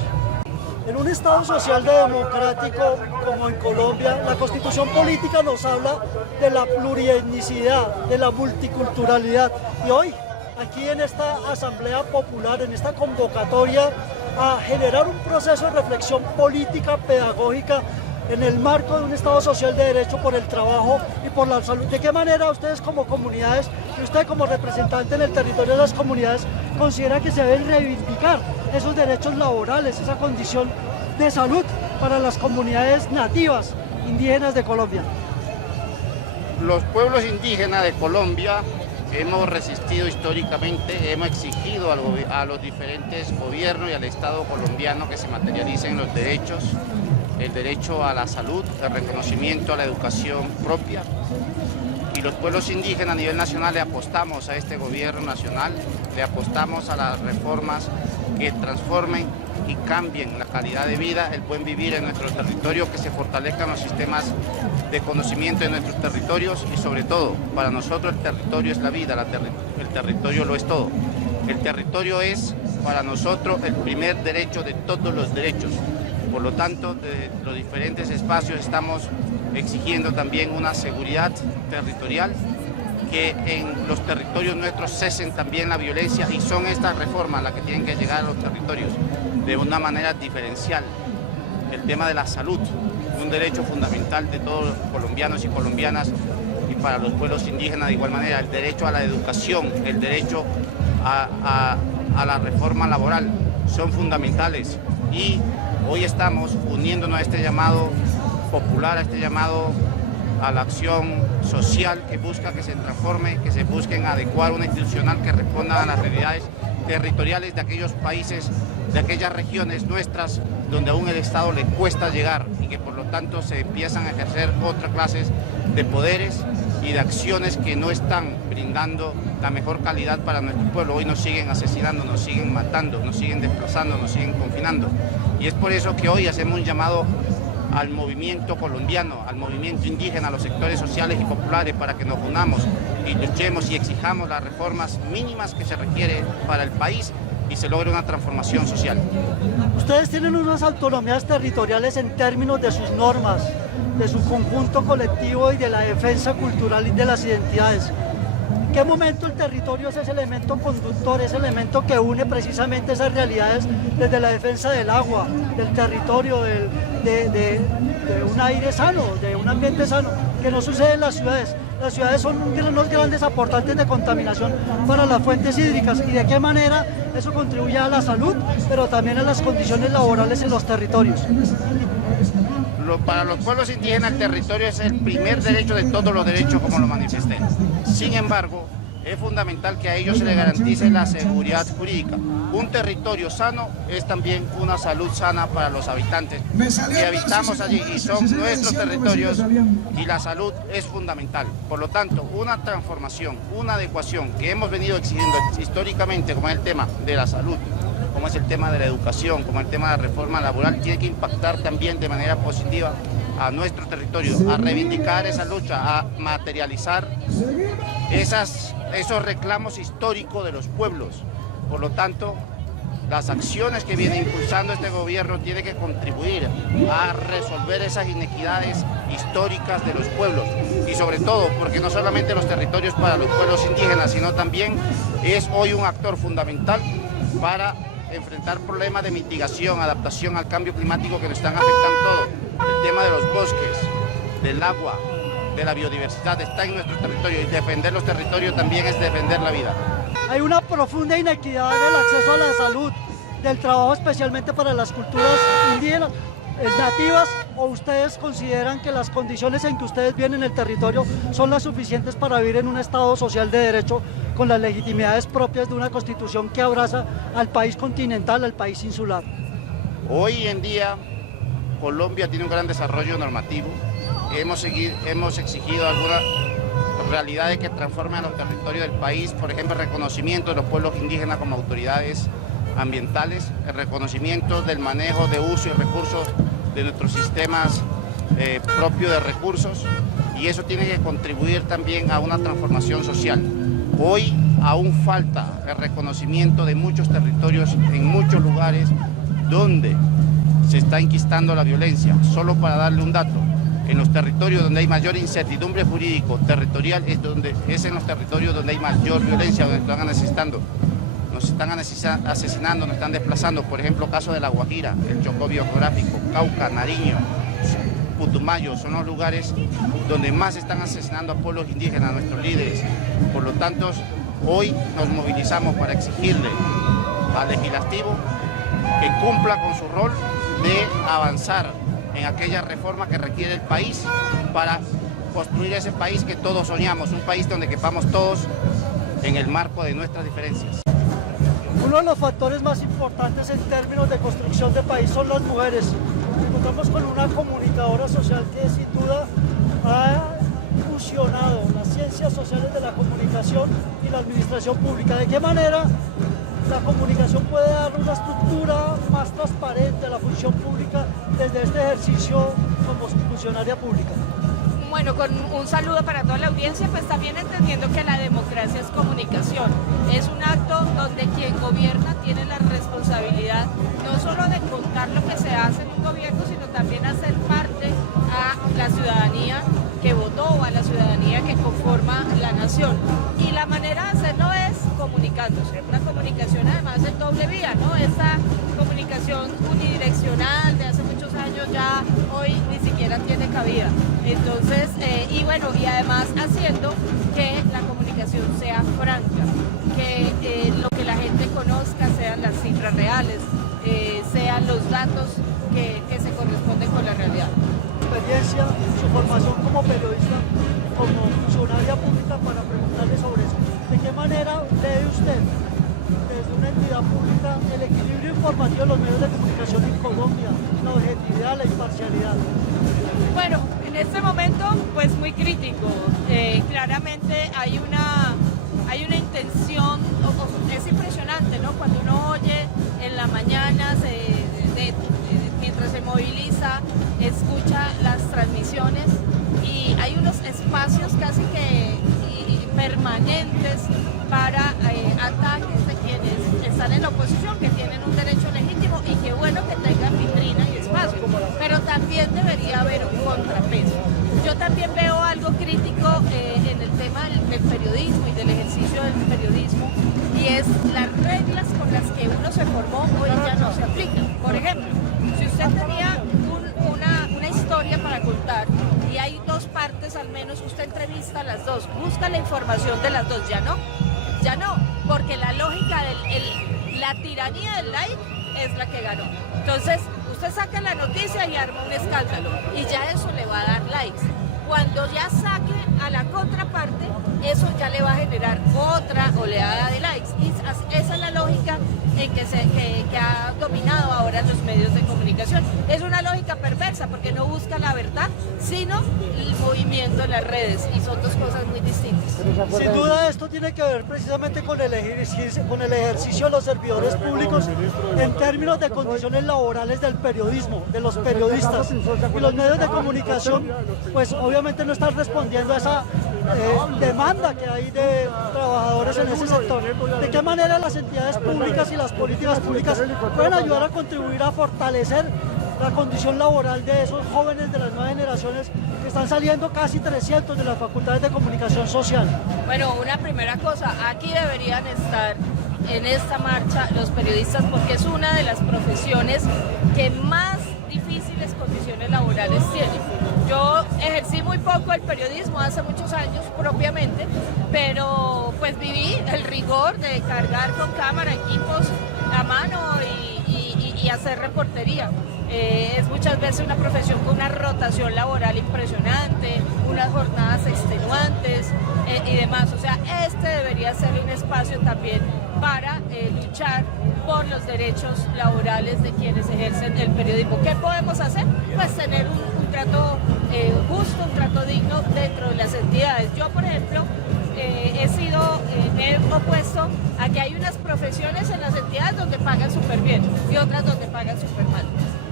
En un Estado social democrático como en Colombia, la Constitución política nos habla de la plurietnicidad, de la multiculturalidad. Y hoy, aquí en esta Asamblea Popular, en esta convocatoria, a generar un proceso de reflexión política, pedagógica, en el marco de un Estado social de derecho por el trabajo y por la salud. ¿De qué manera ustedes como comunidades y usted como representante en el territorio de las comunidades considera que se deben reivindicar esos derechos laborales, esa condición de salud para las comunidades nativas indígenas de Colombia? Los pueblos indígenas de Colombia hemos resistido históricamente, hemos exigido a los diferentes gobiernos y al Estado colombiano que se materialicen los derechos, el derecho a la salud, el reconocimiento a la educación propia. Y los pueblos indígenas a nivel nacional le apostamos a este gobierno nacional, le apostamos a las reformas que transformen y cambien la calidad de vida, el buen vivir en nuestro territorio, que se fortalezcan los sistemas de conocimiento en nuestros territorios y sobre todo, para nosotros el territorio es la vida, el territorio lo es todo. El territorio es para nosotros el primer derecho de todos los derechos. Por lo tanto, de los diferentes espacios estamos exigiendo también una seguridad territorial que en los territorios nuestros cesen también la violencia, y son estas reformas las que tienen que llegar a los territorios de una manera diferencial. El tema de la salud, un derecho fundamental de todos los colombianos y colombianas, y para los pueblos indígenas de igual manera, el derecho a la educación, el derecho a la reforma laboral, son fundamentales. Y hoy estamos uniéndonos a este llamado popular, a este llamado a la acción social que busca que se transforme, que se busquen adecuar una institucional que responda a las realidades territoriales de aquellos países, de aquellas regiones nuestras donde aún el Estado le cuesta llegar, y que por lo tanto se empiezan a ejercer otras clases de poderes y de acciones que no están brindando la mejor calidad para nuestro pueblo. Hoy nos siguen asesinando, nos siguen matando, nos siguen desplazando, nos siguen confinando, y es por eso que hoy hacemos un llamado al movimiento colombiano, al movimiento indígena, a los sectores sociales y populares, para que nos unamos y luchemos y exijamos las reformas mínimas que se requieren para el país y se logre una transformación social. Ustedes tienen unas autonomías territoriales en términos de sus normas, de su conjunto colectivo y de la defensa cultural y de las identidades. ¿En qué momento el territorio es ese elemento conductor, ese elemento que une precisamente esas realidades desde la defensa del agua, del territorio, de un aire sano, de un ambiente sano, que no sucede en las ciudades? Las ciudades son unos grandes aportantes de contaminación para las fuentes hídricas, y de qué manera eso contribuye a la salud, pero también a las condiciones laborales en los territorios. Para los pueblos indígenas el territorio es el primer derecho de todos los derechos, como lo manifesté. Sin embargo, es fundamental que a ellos se les garantice la seguridad jurídica. Un territorio sano es también una salud sana para los habitantes que habitamos allí, y son nuestros territorios, y la salud es fundamental. Por lo tanto, una transformación, una adecuación que hemos venido exigiendo históricamente, como es el tema de la salud, como es el tema de la educación, como el tema de la reforma laboral, tiene que impactar también de manera positiva a nuestro territorio, a reivindicar esa lucha, a materializar esos reclamos históricos de los pueblos. Por lo tanto, las acciones que viene impulsando este gobierno tienen que contribuir a resolver esas inequidades históricas de los pueblos, y sobre todo porque no solamente los territorios para los pueblos indígenas, sino también es hoy un actor fundamental para enfrentar problemas de mitigación, adaptación al cambio climático que nos están afectando todo. El tema de los bosques, del agua, de la biodiversidad está en nuestro territorio, y defender los territorios también es defender la vida. Hay una profunda inequidad en el acceso a la salud, del trabajo especialmente para las culturas indígenas, nativas, o ustedes consideran que las condiciones en que ustedes viven en el territorio son las suficientes para vivir en un Estado social de derecho con las legitimidades propias de una constitución que abraza al país continental, al país insular? Hoy en día Colombia tiene un gran desarrollo normativo. Hemos exigido algunas realidades que transformen a los territorios del país, por ejemplo, el reconocimiento de los pueblos indígenas como autoridades ambientales, el reconocimiento del manejo de uso y recursos de nuestros sistemas propios de recursos, y eso tiene que contribuir también a una transformación social. Hoy aún falta el reconocimiento de muchos territorios en muchos lugares donde se está enquistando la violencia. Solo para darle un dato, en los territorios donde hay mayor incertidumbre jurídico territorial es en los territorios donde hay mayor violencia, donde nos están asesinando, nos están desplazando. Por ejemplo, caso de La Guajira, el Chocó biográfico, Cauca, Nariño, Putumayo, son los lugares donde más están asesinando a pueblos indígenas, a nuestros líderes. Por lo tanto, hoy nos movilizamos para exigirle al legislativo que cumpla con su rol de avanzar en aquella reforma que requiere el país para construir ese país que todos soñamos, un país donde quepamos todos en el marco de nuestras diferencias. Uno de los factores más importantes en términos de construcción de país son las mujeres. Contamos con una comunicadora social que sin duda ha fusionado las ciencias sociales de la comunicación y la administración pública. ¿De qué manera la comunicación puede dar una estructura más transparente a la función pública desde este ejercicio como funcionaria pública? Bueno, con un saludo para toda la audiencia, pues también entendiendo que la democracia es comunicación. Es un acto donde quien gobierna tiene la responsabilidad no solo de contar lo que se hace en un gobierno, sino también hacer parte a la ciudadanía que votó o a la ciudadanía que conforma la nación. Y la manera de hacerlo es comunicándose, una comunicación además de doble vía, ¿no? Esta comunicación unidireccional de hace muchos años ya hoy ni siquiera tiene cabida. Entonces, y bueno, y además haciendo que la comunicación sea franca, que lo que la gente conozca sean las cifras reales, sean los datos que se corresponden con la realidad. Su experiencia, su formación como periodista, como funcionaria pública, para preguntarle sobre eso. ¿De qué manera lee usted desde una entidad pública el equilibrio informativo de los medios de comunicación en Colombia, la objetividad, la imparcialidad? Bueno, en este momento pues muy crítico. Claramente hay una intención, es impresionante, ¿no? Cuando uno oye en la mañana, mientras se moviliza, escucha las transmisiones y hay unos espacios casi que permanentes para ataques de quienes están en la oposición, que tienen un derecho legítimo y qué bueno que tengan vitrina y espacio, pero también debería haber un contrapeso. Yo también veo algo crítico en el tema del periodismo y del ejercicio del periodismo, y es las reglas con las que uno se formó hoy ya no se aplican. Por ejemplo, si usted tenía una historia para contar y hay dos partes al menos, usted entrevista a las dos, busca la información de las dos, ya no, porque la lógica la tiranía del like es la que ganó. Entonces, usted saca la noticia y arma un escándalo y ya eso le va a dar likes. Cuando ya saque a la contraparte, eso ya le va a generar otra oleada de likes. Y esa es la lógica en que ha dominado ahora los medios de comunicación. Es una lógica perversa porque no busca la verdad, sino el movimiento en las redes, y son dos cosas muy distintas. Sin duda esto tiene que ver precisamente con el ejercicio de los servidores públicos en términos de condiciones laborales del periodismo, de los periodistas. Y los medios de comunicación pues obviamente no están respondiendo a esa demanda que hay de trabajadores en ese sector. ¿De qué manera las entidades públicas y las políticas públicas pueden ayudar a contribuir a fortalecer la condición laboral de esos jóvenes de las nuevas generaciones que están saliendo casi 300 de las facultades de comunicación social? Bueno, una primera cosa, aquí deberían estar en esta marcha los periodistas porque es una de las profesiones que más difíciles condiciones laborales tienen. Yo ejercí muy poco el periodismo hace muchos años propiamente, pero pues viví el rigor de cargar con cámara, equipos a mano y hacer reportería. Es muchas veces una profesión con una rotación laboral impresionante, unas jornadas extenuantes y demás. O sea, este debería ser un espacio también para luchar por los derechos laborales de quienes ejercen el periodismo. ¿Qué podemos hacer? Pues tener un trato justo, un trato digno dentro de las entidades. Yo, por ejemplo, me he opuesto a que hay unas profesiones en las entidades donde pagan súper bien y otras donde pagan súper mal.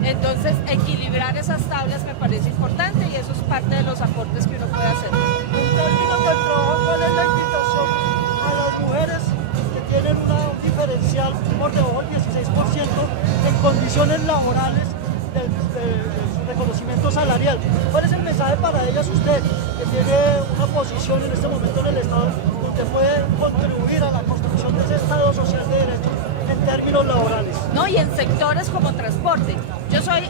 Entonces, equilibrar esas tablas me parece importante y eso es parte de los aportes que uno puede hacer. En términos del trabajo, ¿cuál es la invitación a las mujeres que tienen un diferencial por debajo del 16% en condiciones laborales del reconocimiento salarial? ¿Cuál es el mensaje para ellas usted, que tiene una posición en este momento en el Estado donde puede contribuir a la construcción de ese Estado social de derecho en términos laborales? No, y en sectores como transporte. Yo soy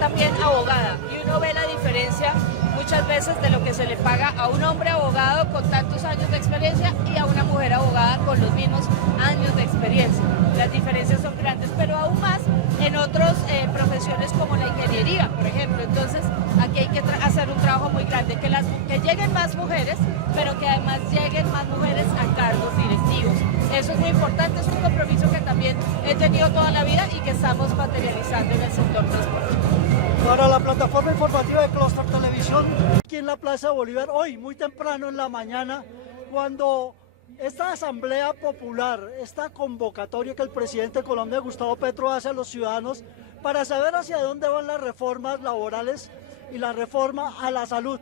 también abogada y uno ve la diferencia muchas veces de lo que se le paga a un hombre abogado con tantos años de experiencia y a una mujer abogada con los mismos años de experiencia. Las diferencias son grandes, pero aún más en otras profesiones como la ingeniería, por ejemplo. Entonces, aquí hay que hacer un trabajo muy grande, que lleguen más mujeres, pero que además lleguen más mujeres a cargos directivos. Eso es muy importante, es un compromiso que también he tenido toda la vida y que estamos materializando en el sector transporte. Para la plataforma informativa de Cluster Televisión, aquí en la Plaza de Bolívar, hoy muy temprano en la mañana, cuando esta asamblea popular, esta convocatoria que el presidente de Colombia, Gustavo Petro, hace a los ciudadanos para saber hacia dónde van las reformas laborales y la reforma a la salud.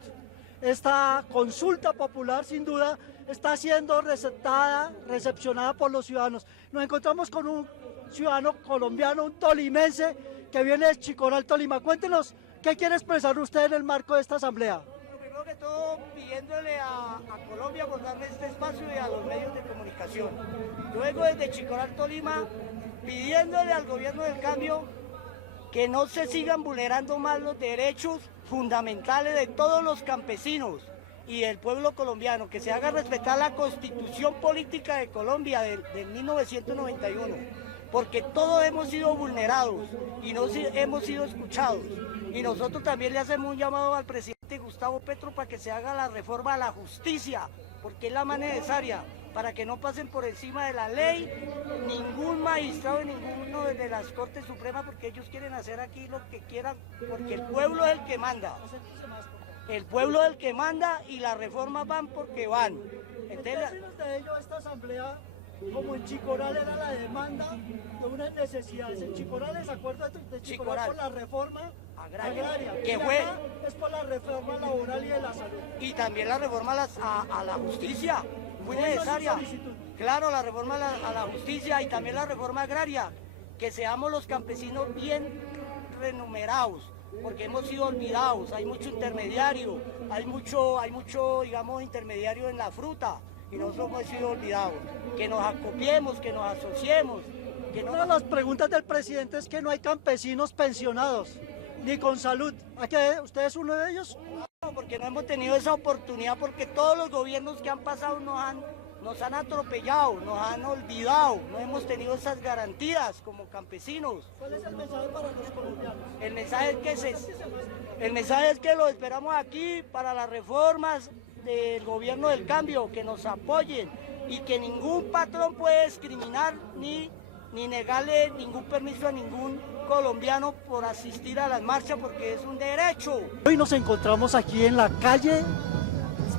Esta consulta popular, sin duda, está siendo recepcionada por los ciudadanos. Nos encontramos con un ciudadano colombiano, un tolimense, que viene de Chicoral, Tolima. Cuéntenos, ¿qué quiere expresar usted en el marco de esta asamblea? Primero que todo, pidiéndole a Colombia por darme este espacio y a los medios de comunicación. Luego desde Chicoral, Tolima, pidiéndole al gobierno del cambio que no se sigan vulnerando más los derechos fundamentales de todos los campesinos y del pueblo colombiano, que se haga respetar la Constitución Política de Colombia del 1991, porque todos hemos sido vulnerados y no hemos sido escuchados. Y nosotros también le hacemos un llamado al presidente Gustavo Petro para que se haga la reforma a la justicia, porque es la más necesaria, para que no pasen por encima de la ley ningún magistrado de ninguno de las Cortes Supremas, porque ellos quieren hacer aquí lo que quieran, porque el pueblo es el que manda. El pueblo es el que manda y las reformas van porque van. Entonces, de ello, esta asamblea, como en Chicoral era la demanda de unas necesidades, en Chicoral es acuerdo de Chicoral por la reforma agraria, que fue es por la reforma laboral y de la salud. Y también la reforma a la justicia, muy necesaria. Claro, la reforma a la justicia y también la reforma agraria, que seamos los campesinos bien remunerados, porque hemos sido olvidados, hay mucho intermediario, hay mucho, digamos, intermediario en la fruta, y nosotros hemos sido olvidados. Que nos acopiemos, que nos asociemos. Una de las preguntas del presidente es que no hay campesinos pensionados, ni con salud. ¿Usted es uno de ellos? No, porque no hemos tenido esa oportunidad, porque todos los gobiernos que han pasado nos han atropellado, nos han olvidado, no hemos tenido esas garantías como campesinos. ¿Cuál es el mensaje para los colombianos? El mensaje es que lo esperamos aquí para las reformas del gobierno del cambio, que nos apoyen y que ningún patrón puede discriminar ni negarle ningún permiso a ningún colombiano por asistir a las marchas, porque es un derecho. Hoy nos encontramos aquí en la calle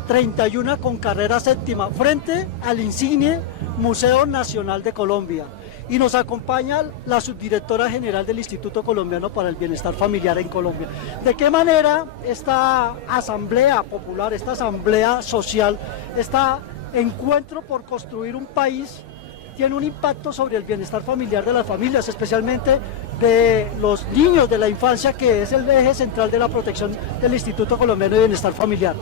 31 con carrera séptima, frente al insigne Museo Nacional de Colombia. Y nos acompaña la subdirectora general del Instituto Colombiano para el Bienestar Familiar en Colombia. ¿De qué manera esta asamblea popular, esta asamblea social, este encuentro por construir un país tiene un impacto sobre el bienestar familiar de las familias, especialmente de los niños, de la infancia, que es el eje central de la protección del Instituto Colombiano de Bienestar Familiar?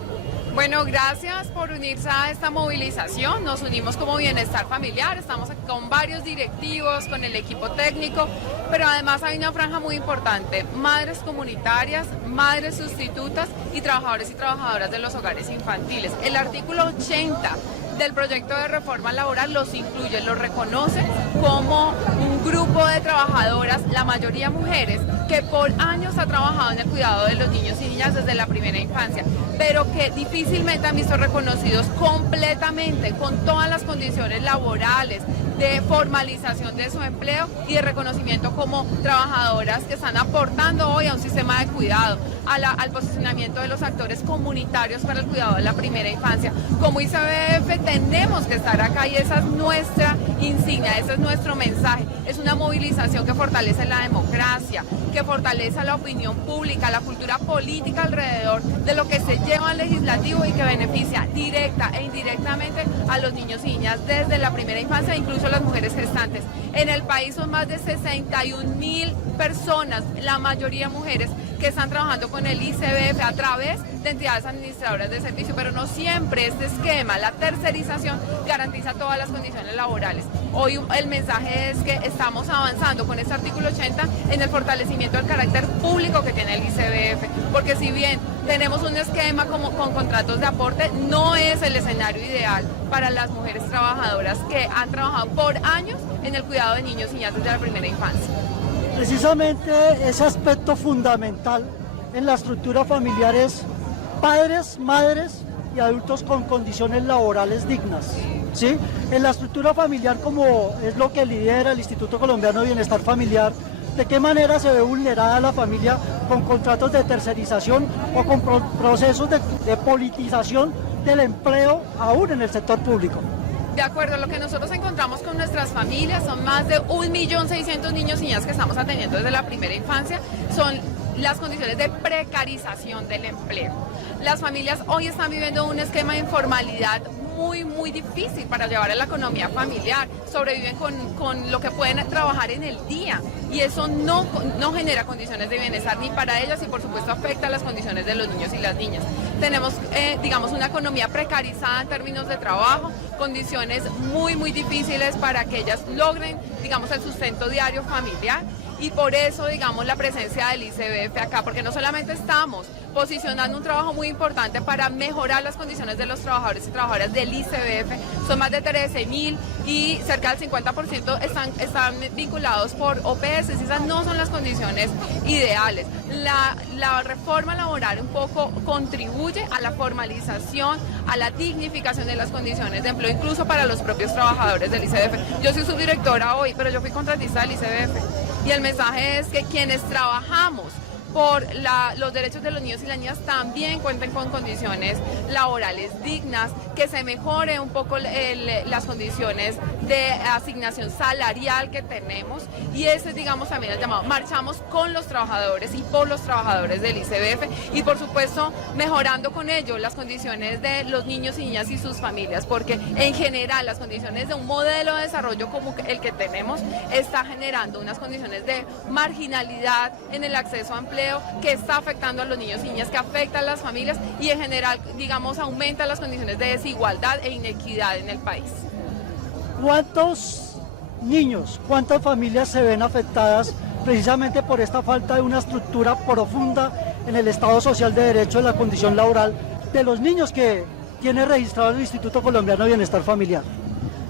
Bueno, gracias por unirse a esta movilización. Nos unimos como Bienestar Familiar, estamos aquí con varios directivos, con el equipo técnico, pero además hay una franja muy importante: madres comunitarias, madres sustitutas y trabajadores y trabajadoras de los hogares infantiles. El artículo 80 del proyecto de reforma laboral los incluye, los reconoce como un grupo de trabajadoras, la mayoría mujeres, que por años ha trabajado en el cuidado de los niños y niñas desde la primera infancia, pero que difícilmente han visto reconocidos completamente con todas las condiciones laborales, de formalización de su empleo y de reconocimiento como trabajadoras que están aportando hoy a un sistema de cuidado, al posicionamiento de los actores comunitarios para el cuidado de la primera infancia. Como ICBF tenemos que estar acá y esa es nuestra insignia, ese es nuestro mensaje. Es una movilización que fortalece la democracia, que fortalece la opinión pública, la cultura política alrededor de lo que se lleva al legislativo y que beneficia directa e indirectamente a los niños y niñas desde la primera infancia, incluso las mujeres gestantes. En el país son más de 61.000 personas, la mayoría mujeres, que están trabajando con el ICBF a través de entidades administradoras de servicio, pero no siempre este esquema, la tercerización, garantiza todas las condiciones laborales. Hoy el mensaje es que estamos avanzando con este artículo 80 en el fortalecimiento del carácter público que tiene el ICBF, porque si bien tenemos un esquema con contratos de aporte, no es el escenario ideal para las mujeres trabajadoras que han trabajado por años en el cuidado de niños y niñas desde la primera infancia. Precisamente ese aspecto fundamental en la estructura familiar es padres, madres y adultos con condiciones laborales dignas. ¿Sí? En la estructura familiar, como es lo que lidera el Instituto Colombiano de Bienestar Familiar, ¿de qué manera se ve vulnerada la familia con contratos de tercerización o con procesos de politización del empleo aún en el sector público? De acuerdo, lo que nosotros encontramos con nuestras familias son más de 1.600.000 niños y niñas que estamos atendiendo desde la primera infancia, son las condiciones de precarización del empleo. Las familias hoy están viviendo un esquema de informalidad muy difícil para llevar a la economía familiar, sobreviven con lo que pueden trabajar en el día y eso no genera condiciones de bienestar ni para ellas y por supuesto afecta las condiciones de los niños y las niñas. Tenemos, digamos, una economía precarizada en términos de trabajo, condiciones muy difíciles para que ellas logren, digamos, el sustento diario familiar. Y por eso, digamos, la presencia del ICBF acá, porque no solamente estamos posicionando un trabajo muy importante para mejorar las condiciones de los trabajadores y trabajadoras del ICBF, son más de 13.000 y cerca del 50% están vinculados por OPS, y esas no son las condiciones ideales. La reforma laboral un poco contribuye a la formalización, a la dignificación de las condiciones de empleo, incluso para los propios trabajadores del ICBF. Yo soy subdirectora hoy, pero yo fui contratista del ICBF. Y el mensaje es que quienes trabajamos por los derechos de los niños y las niñas también cuenten con condiciones laborales dignas, que se mejore un poco las condiciones de asignación salarial que tenemos y ese, digamos, también el llamado. Marchamos con los trabajadores y por los trabajadores del ICBF y por supuesto mejorando con ello las condiciones de los niños y niñas y sus familias, porque en general las condiciones de un modelo de desarrollo como el que tenemos está generando unas condiciones de marginalidad en el acceso a empleo que está afectando a los niños y niñas, que afecta a las familias y en general, digamos, aumenta las condiciones de desigualdad e inequidad en el país. ¿Cuántos niños, cuántas familias se ven afectadas precisamente por esta falta de una estructura profunda en el Estado Social de Derecho, en la condición laboral de los niños que tiene registrado el Instituto Colombiano de Bienestar Familiar?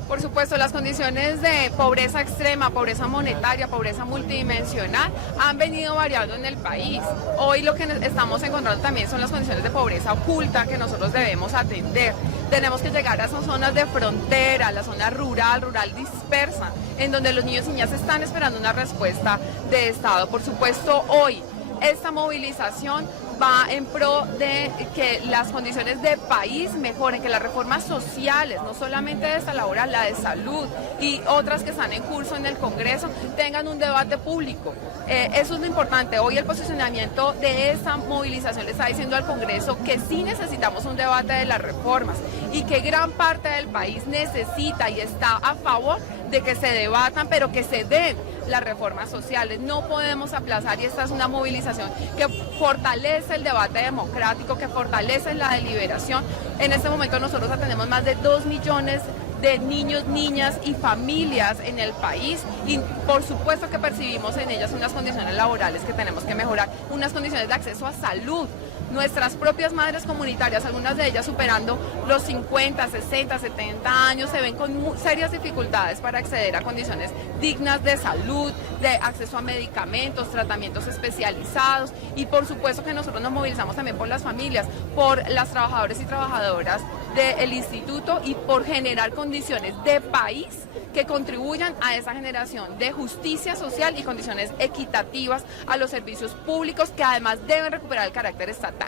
Por supuesto, las condiciones de pobreza extrema, pobreza monetaria, pobreza multidimensional han venido variando en el país. Hoy lo que estamos encontrando también son las condiciones de pobreza oculta que nosotros debemos atender. Tenemos que llegar a esas zonas de frontera, la zona rural dispersa, en donde los niños y niñas están esperando una respuesta de Estado. Por supuesto, hoy esta movilización va en pro de que las condiciones de país mejoren, que las reformas sociales, no solamente esta laboral, la de salud y otras que están en curso en el Congreso, tengan un debate público. Eso es lo importante. Hoy el posicionamiento de esta movilización le está diciendo al Congreso que sí necesitamos un debate de las reformas y que gran parte del país necesita y está a favor de que se debatan, pero que se den las reformas sociales. No podemos aplazar y esta es una movilización que fortalece el debate democrático, que fortalece la deliberación. En este momento nosotros atendemos más de 2 millones de niños, niñas y familias en el país y por supuesto que percibimos en ellas unas condiciones laborales que tenemos que mejorar, unas condiciones de acceso a salud. Nuestras propias madres comunitarias, algunas de ellas superando los 50, 60, 70 años, se ven con serias dificultades para acceder a condiciones dignas de salud, de acceso a medicamentos, tratamientos especializados y por supuesto que nosotros nos movilizamos también por las familias, por las trabajadores y trabajadoras del instituto y por generar condiciones de país que contribuyan a esa generación de justicia social y condiciones equitativas a los servicios públicos que además deben recuperar el carácter estatal.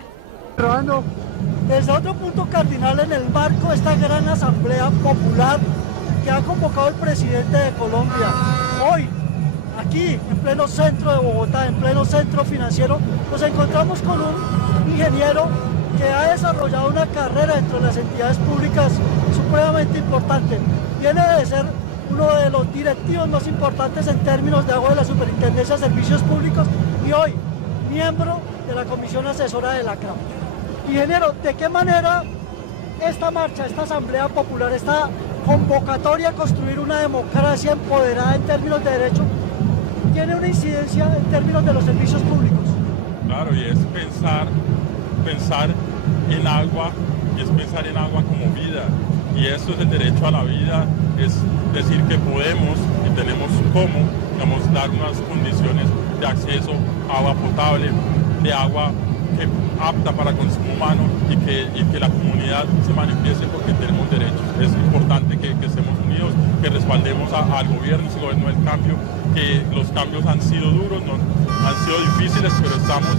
Desde otro punto cardinal en el marco de esta gran asamblea popular que ha convocado el presidente de Colombia, hoy aquí en pleno centro de Bogotá, en pleno centro financiero, nos encontramos con un ingeniero que ha desarrollado una carrera dentro de las entidades públicas supremamente importante. Viene de ser uno de los directivos más importantes en términos de agua de la Superintendencia de Servicios Públicos y hoy miembro de la Comisión Asesora de la CRAM. Ingeniero, ¿de qué manera esta marcha, esta asamblea popular, esta convocatoria a construir una democracia empoderada en términos de derecho tiene una incidencia en términos de los servicios públicos? Claro, y es pensar en agua, y es pensar en agua como vida. Y eso es el derecho a la vida, es decir que podemos y tenemos cómo, digamos, dar unas condiciones de acceso a agua potable, de agua apta para consumo humano y que la comunidad se manifieste porque tenemos derechos. Es importante que estemos unidos, que respaldemos al gobierno, ese gobierno del cambio, que los cambios han sido duros, han sido difíciles, pero estamos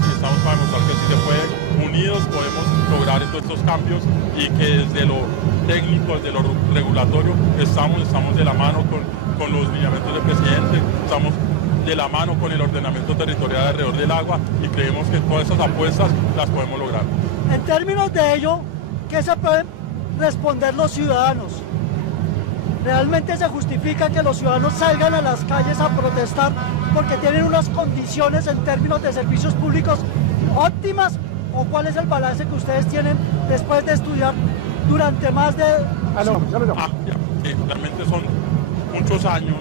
para demostrar que sí se puede. Unidos podemos lograr estos cambios y que desde lo técnico, desde lo regulatorio, estamos de la mano con los lineamientos del presidente, estamos de la mano con el ordenamiento territorial alrededor del agua y creemos que todas esas apuestas las podemos lograr. En términos de ello, ¿qué se puede responder los ciudadanos? ¿Realmente se justifica que los ciudadanos salgan a las calles a protestar porque tienen unas condiciones en términos de servicios públicos óptimas? ¿O cuál es el balance que ustedes tienen después de estudiar durante más de... Realmente son muchos años,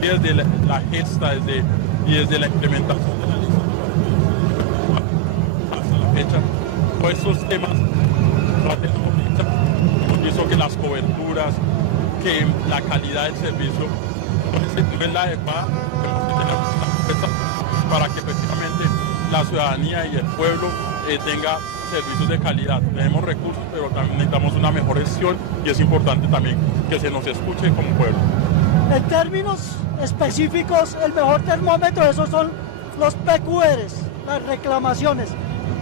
desde la gesta y desde la implementación de la ley hasta la fecha, todos estos temas hemos visto que las coberturas, que la calidad del servicio no es la adecuada, para que efectivamente la ciudadanía y el pueblo tenga servicios de calidad. Tenemos recursos, pero también necesitamos una mejor gestión y es importante también que se nos escuche como pueblo. En términos específicos, el mejor termómetro de esos son los PQRs, las reclamaciones.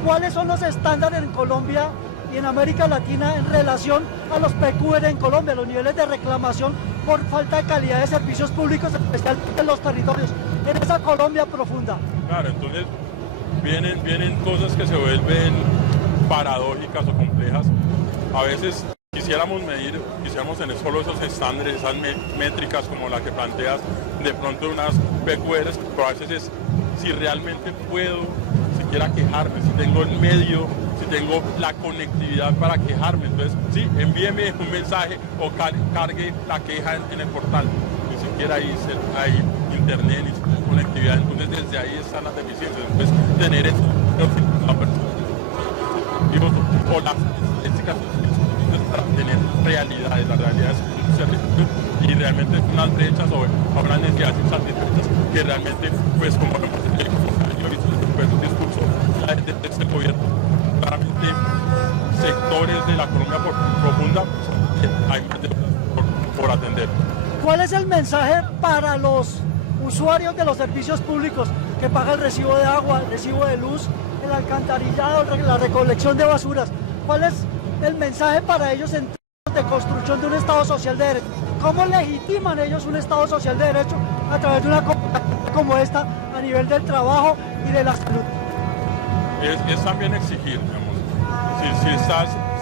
¿Cuáles son los estándares en Colombia y en América Latina en relación a los PQR en Colombia, los niveles de reclamación por falta de calidad de servicios públicos, especialmente en los territorios, en esa Colombia profunda? Claro, entonces vienen cosas que se vuelven paradójicas o complejas. A veces quisiéramos tener solo esos estándares, esas métricas como la que planteas, de pronto unas PQRs, pero a veces es si realmente puedo siquiera quejarme, si tengo el medio, si tengo la conectividad para quejarme. Entonces, sí, envíeme un mensaje o cargue la queja en el portal. Ni siquiera hay internet, ni conectividad. Entonces, desde ahí están las deficiencias. Entonces, tener eso, o las estadísticas para tener realidades, las realidades y realmente unas brechas o unas necesidades insatisfechas que realmente, pues como lo hemos visto en el discurso de este gobierno, claramente sectores de la Colombia profunda hay más por atender. ¿Cuál es el mensaje para los usuarios de los servicios públicos que pagan el recibo de agua, el recibo de luz, el alcantarillado, la recolección de basuras? ¿Cuál es el mensaje para ellos en términos de construcción de un Estado social de derecho? ¿Cómo legitiman ellos un Estado social de derecho a través de una comunidad como esta a nivel del trabajo y de la salud? Es también exigir, digamos. Si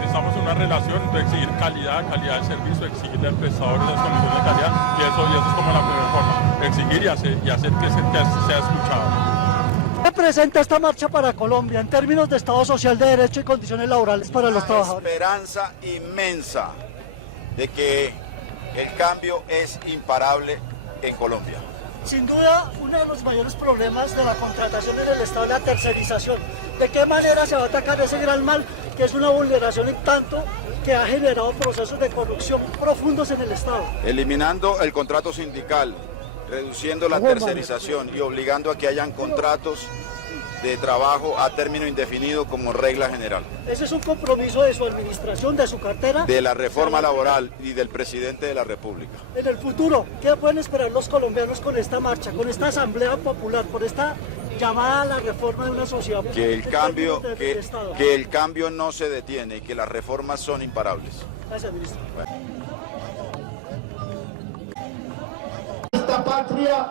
estamos en una relación, entonces exigir calidad del servicio, exigirle al prestador las condiciones de calidad, y eso es como la primera forma, exigir y hacer que sea escuchado. ¿Qué presenta esta marcha para Colombia en términos de Estado social de derecho y condiciones laborales para los trabajadores? Una esperanza inmensa de que el cambio es imparable en Colombia. Sin duda, uno de los mayores problemas de la contratación en el Estado es la tercerización. ¿De qué manera se va a atacar ese gran mal, que es una vulneración en tanto que ha generado procesos de corrupción profundos en el Estado? Eliminando el contrato sindical, reduciendo la tercerización y obligando a que hayan contratos de trabajo a término indefinido como regla general. ¿Ese es un compromiso de su administración, de su cartera? De la reforma laboral y del presidente de la República. En el futuro, ¿qué pueden esperar los colombianos con esta marcha, con esta asamblea popular, por esta llamada a la reforma de una sociedad? Que el cambio no se detiene y que las reformas son imparables. Gracias, ministro. Esta patria,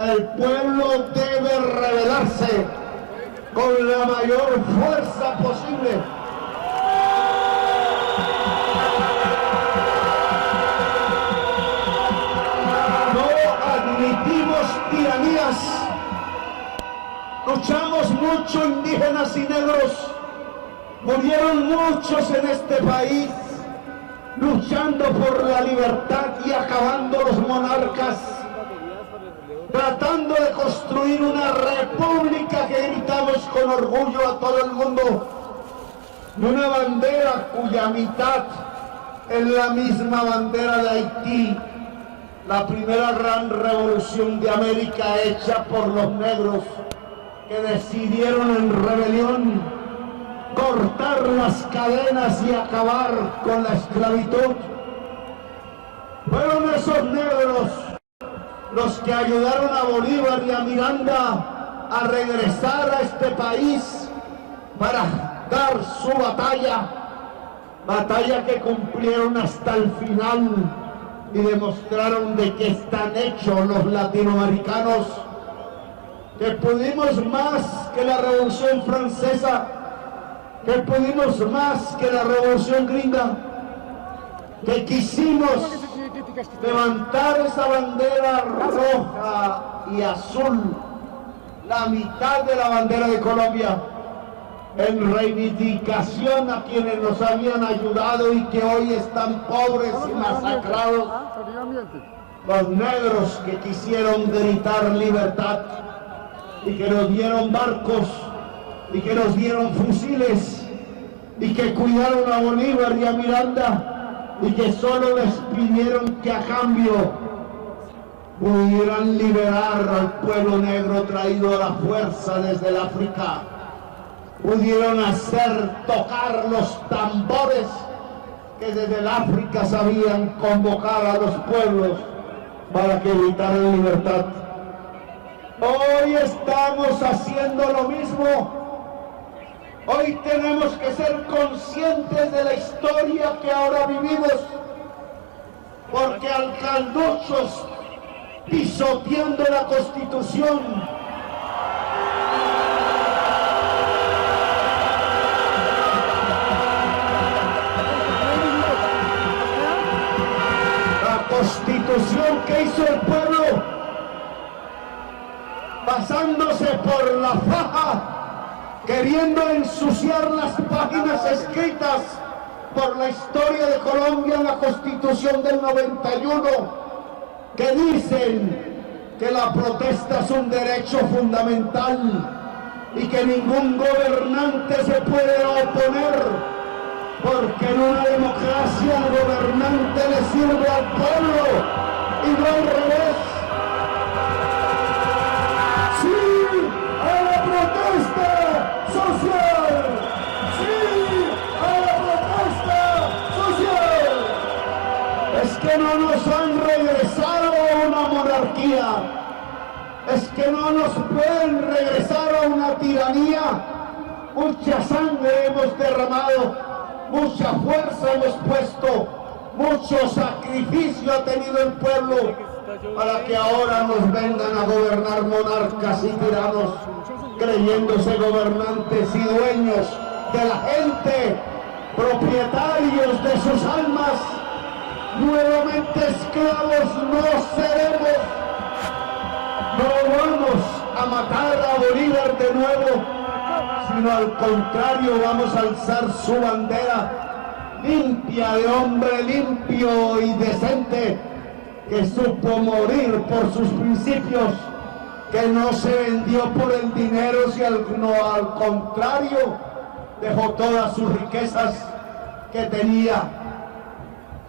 el pueblo debe rebelarse con la mayor fuerza posible. No admitimos tiranías. Luchamos mucho, indígenas y negros. Murieron muchos en este país luchando por la libertad y acabando los monarcas, tratando de construir una república que gritamos con orgullo a todo el mundo, y una bandera cuya mitad es la misma bandera de Haití, la primera gran revolución de América hecha por los negros que decidieron en rebelión cortar las cadenas y acabar con la esclavitud. Fueron esos negros los que ayudaron a Bolívar y a Miranda a regresar a este país para dar su batalla que cumplieron hasta el final y demostraron de qué están hechos los latinoamericanos, que pudimos más que la Revolución Francesa, que pudimos más que la revolución gringa, que quisimos levantar esa bandera roja y azul, la mitad de la bandera de Colombia, en reivindicación a quienes nos habían ayudado y que hoy están pobres y masacrados, los negros que quisieron gritar libertad y que nos dieron barcos y que nos dieron fusiles y que cuidaron a Bolívar y a Miranda y que solo les pidieron que a cambio pudieran liberar al pueblo negro traído a la fuerza desde el África, pudieron hacer tocar los tambores que desde el África sabían convocar a los pueblos para que gritaran libertad. Hoy estamos haciendo lo mismo. Hoy tenemos que ser conscientes de la historia que ahora vivimos, porque alcaldosos pisoteando la Constitución, la Constitución que hizo el pueblo, pasándose por la faja, queriendo ensuciar las páginas escritas por la historia de Colombia en la Constitución del 91, que dicen que la protesta es un derecho fundamental y que ningún gobernante se puede oponer, porque en una democracia el gobernante le sirve al pueblo y no al revés. ¡Sí a la protesta social! ¡Sí a la protesta social! Es que no nos han regresado a una monarquía, es que no nos pueden regresar a una tiranía. Mucha sangre hemos derramado, mucha fuerza hemos puesto, mucho sacrificio ha tenido el pueblo para que ahora nos vengan a gobernar monarcas y tiranos, creyéndose gobernantes y dueños de la gente, propietarios de sus almas. Nuevamente esclavos no seremos, no vamos a matar a Bolívar de nuevo, sino al contrario vamos a alzar su bandera limpia, de hombre limpio y decente, que supo morir por sus principios, que no se vendió por el dinero, sino al contrario, dejó todas sus riquezas que tenía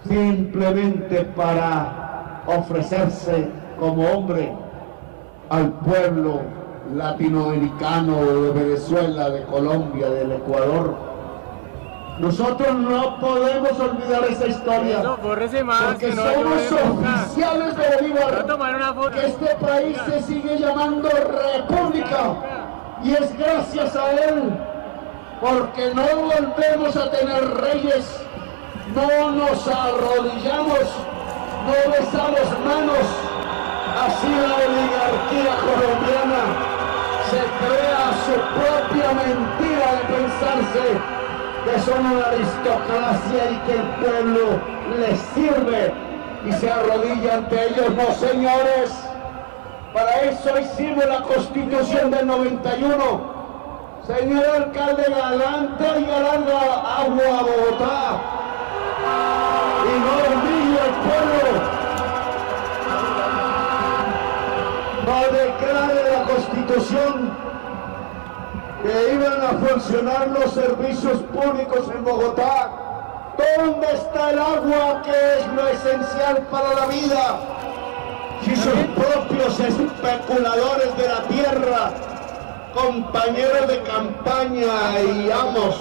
simplemente para ofrecerse como hombre al pueblo latinoamericano de Venezuela, de Colombia, del Ecuador. Nosotros no podemos olvidar esa historia, porque somos oficiales de Bolívar, que este país se sigue llamando República, y es gracias a él, porque no volvemos a tener reyes, no nos arrodillamos, no besamos manos. Así la oligarquía colombiana se crea su propia mentira de pensarse que son una aristocracia y que el pueblo les sirve y se arrodilla ante ellos. No, señores, para eso hicimos la Constitución del 91. Señor alcalde, galante y galanga agua a Bogotá y no humille al pueblo. No declare la Constitución que iban a funcionar los servicios públicos en Bogotá. ¿Dónde está el agua, que es lo esencial para la vida? Si sus propios especuladores de la tierra, compañeros de campaña y amos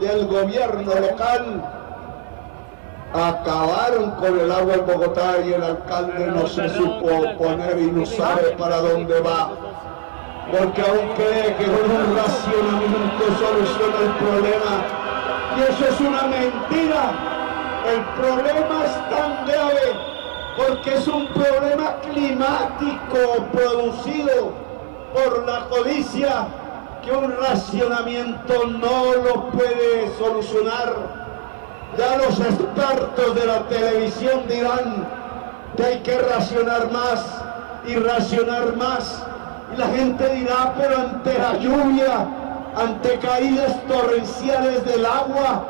del gobierno local, acabaron con el agua en Bogotá y el alcalde no se supo oponer y no sabe para dónde va, porque aún cree que con un racionamiento soluciona el problema, y eso es una mentira. El problema es tan grave porque es un problema climático producido por la codicia que un racionamiento no lo puede solucionar. Ya los expertos de la televisión dirán que hay que racionar más y racionar más. Y la gente dirá, pero ante la lluvia, ante caídas torrenciales del agua,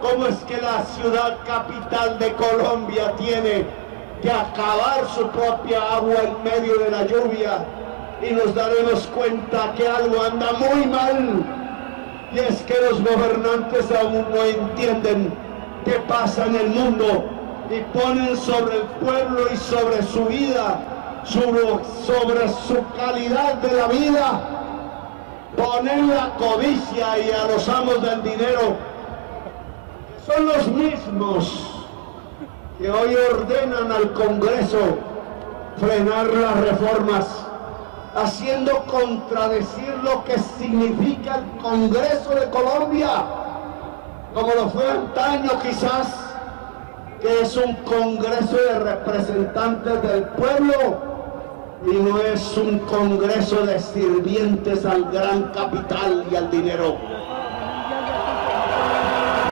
¿cómo es que la ciudad capital de Colombia tiene que acabar su propia agua en medio de la lluvia? Y nos daremos cuenta que algo anda muy mal, y es que los gobernantes aún no entienden qué pasa en el mundo y ponen sobre el pueblo y sobre su vida, sobre su calidad de la vida, ponen la codicia y a los amos del dinero, que son los mismos que hoy ordenan al Congreso frenar las reformas, haciendo contradecir lo que significa el Congreso de Colombia, como lo fue antaño quizás, que es un Congreso de representantes del pueblo y no es un Congreso de sirvientes al gran capital y al dinero.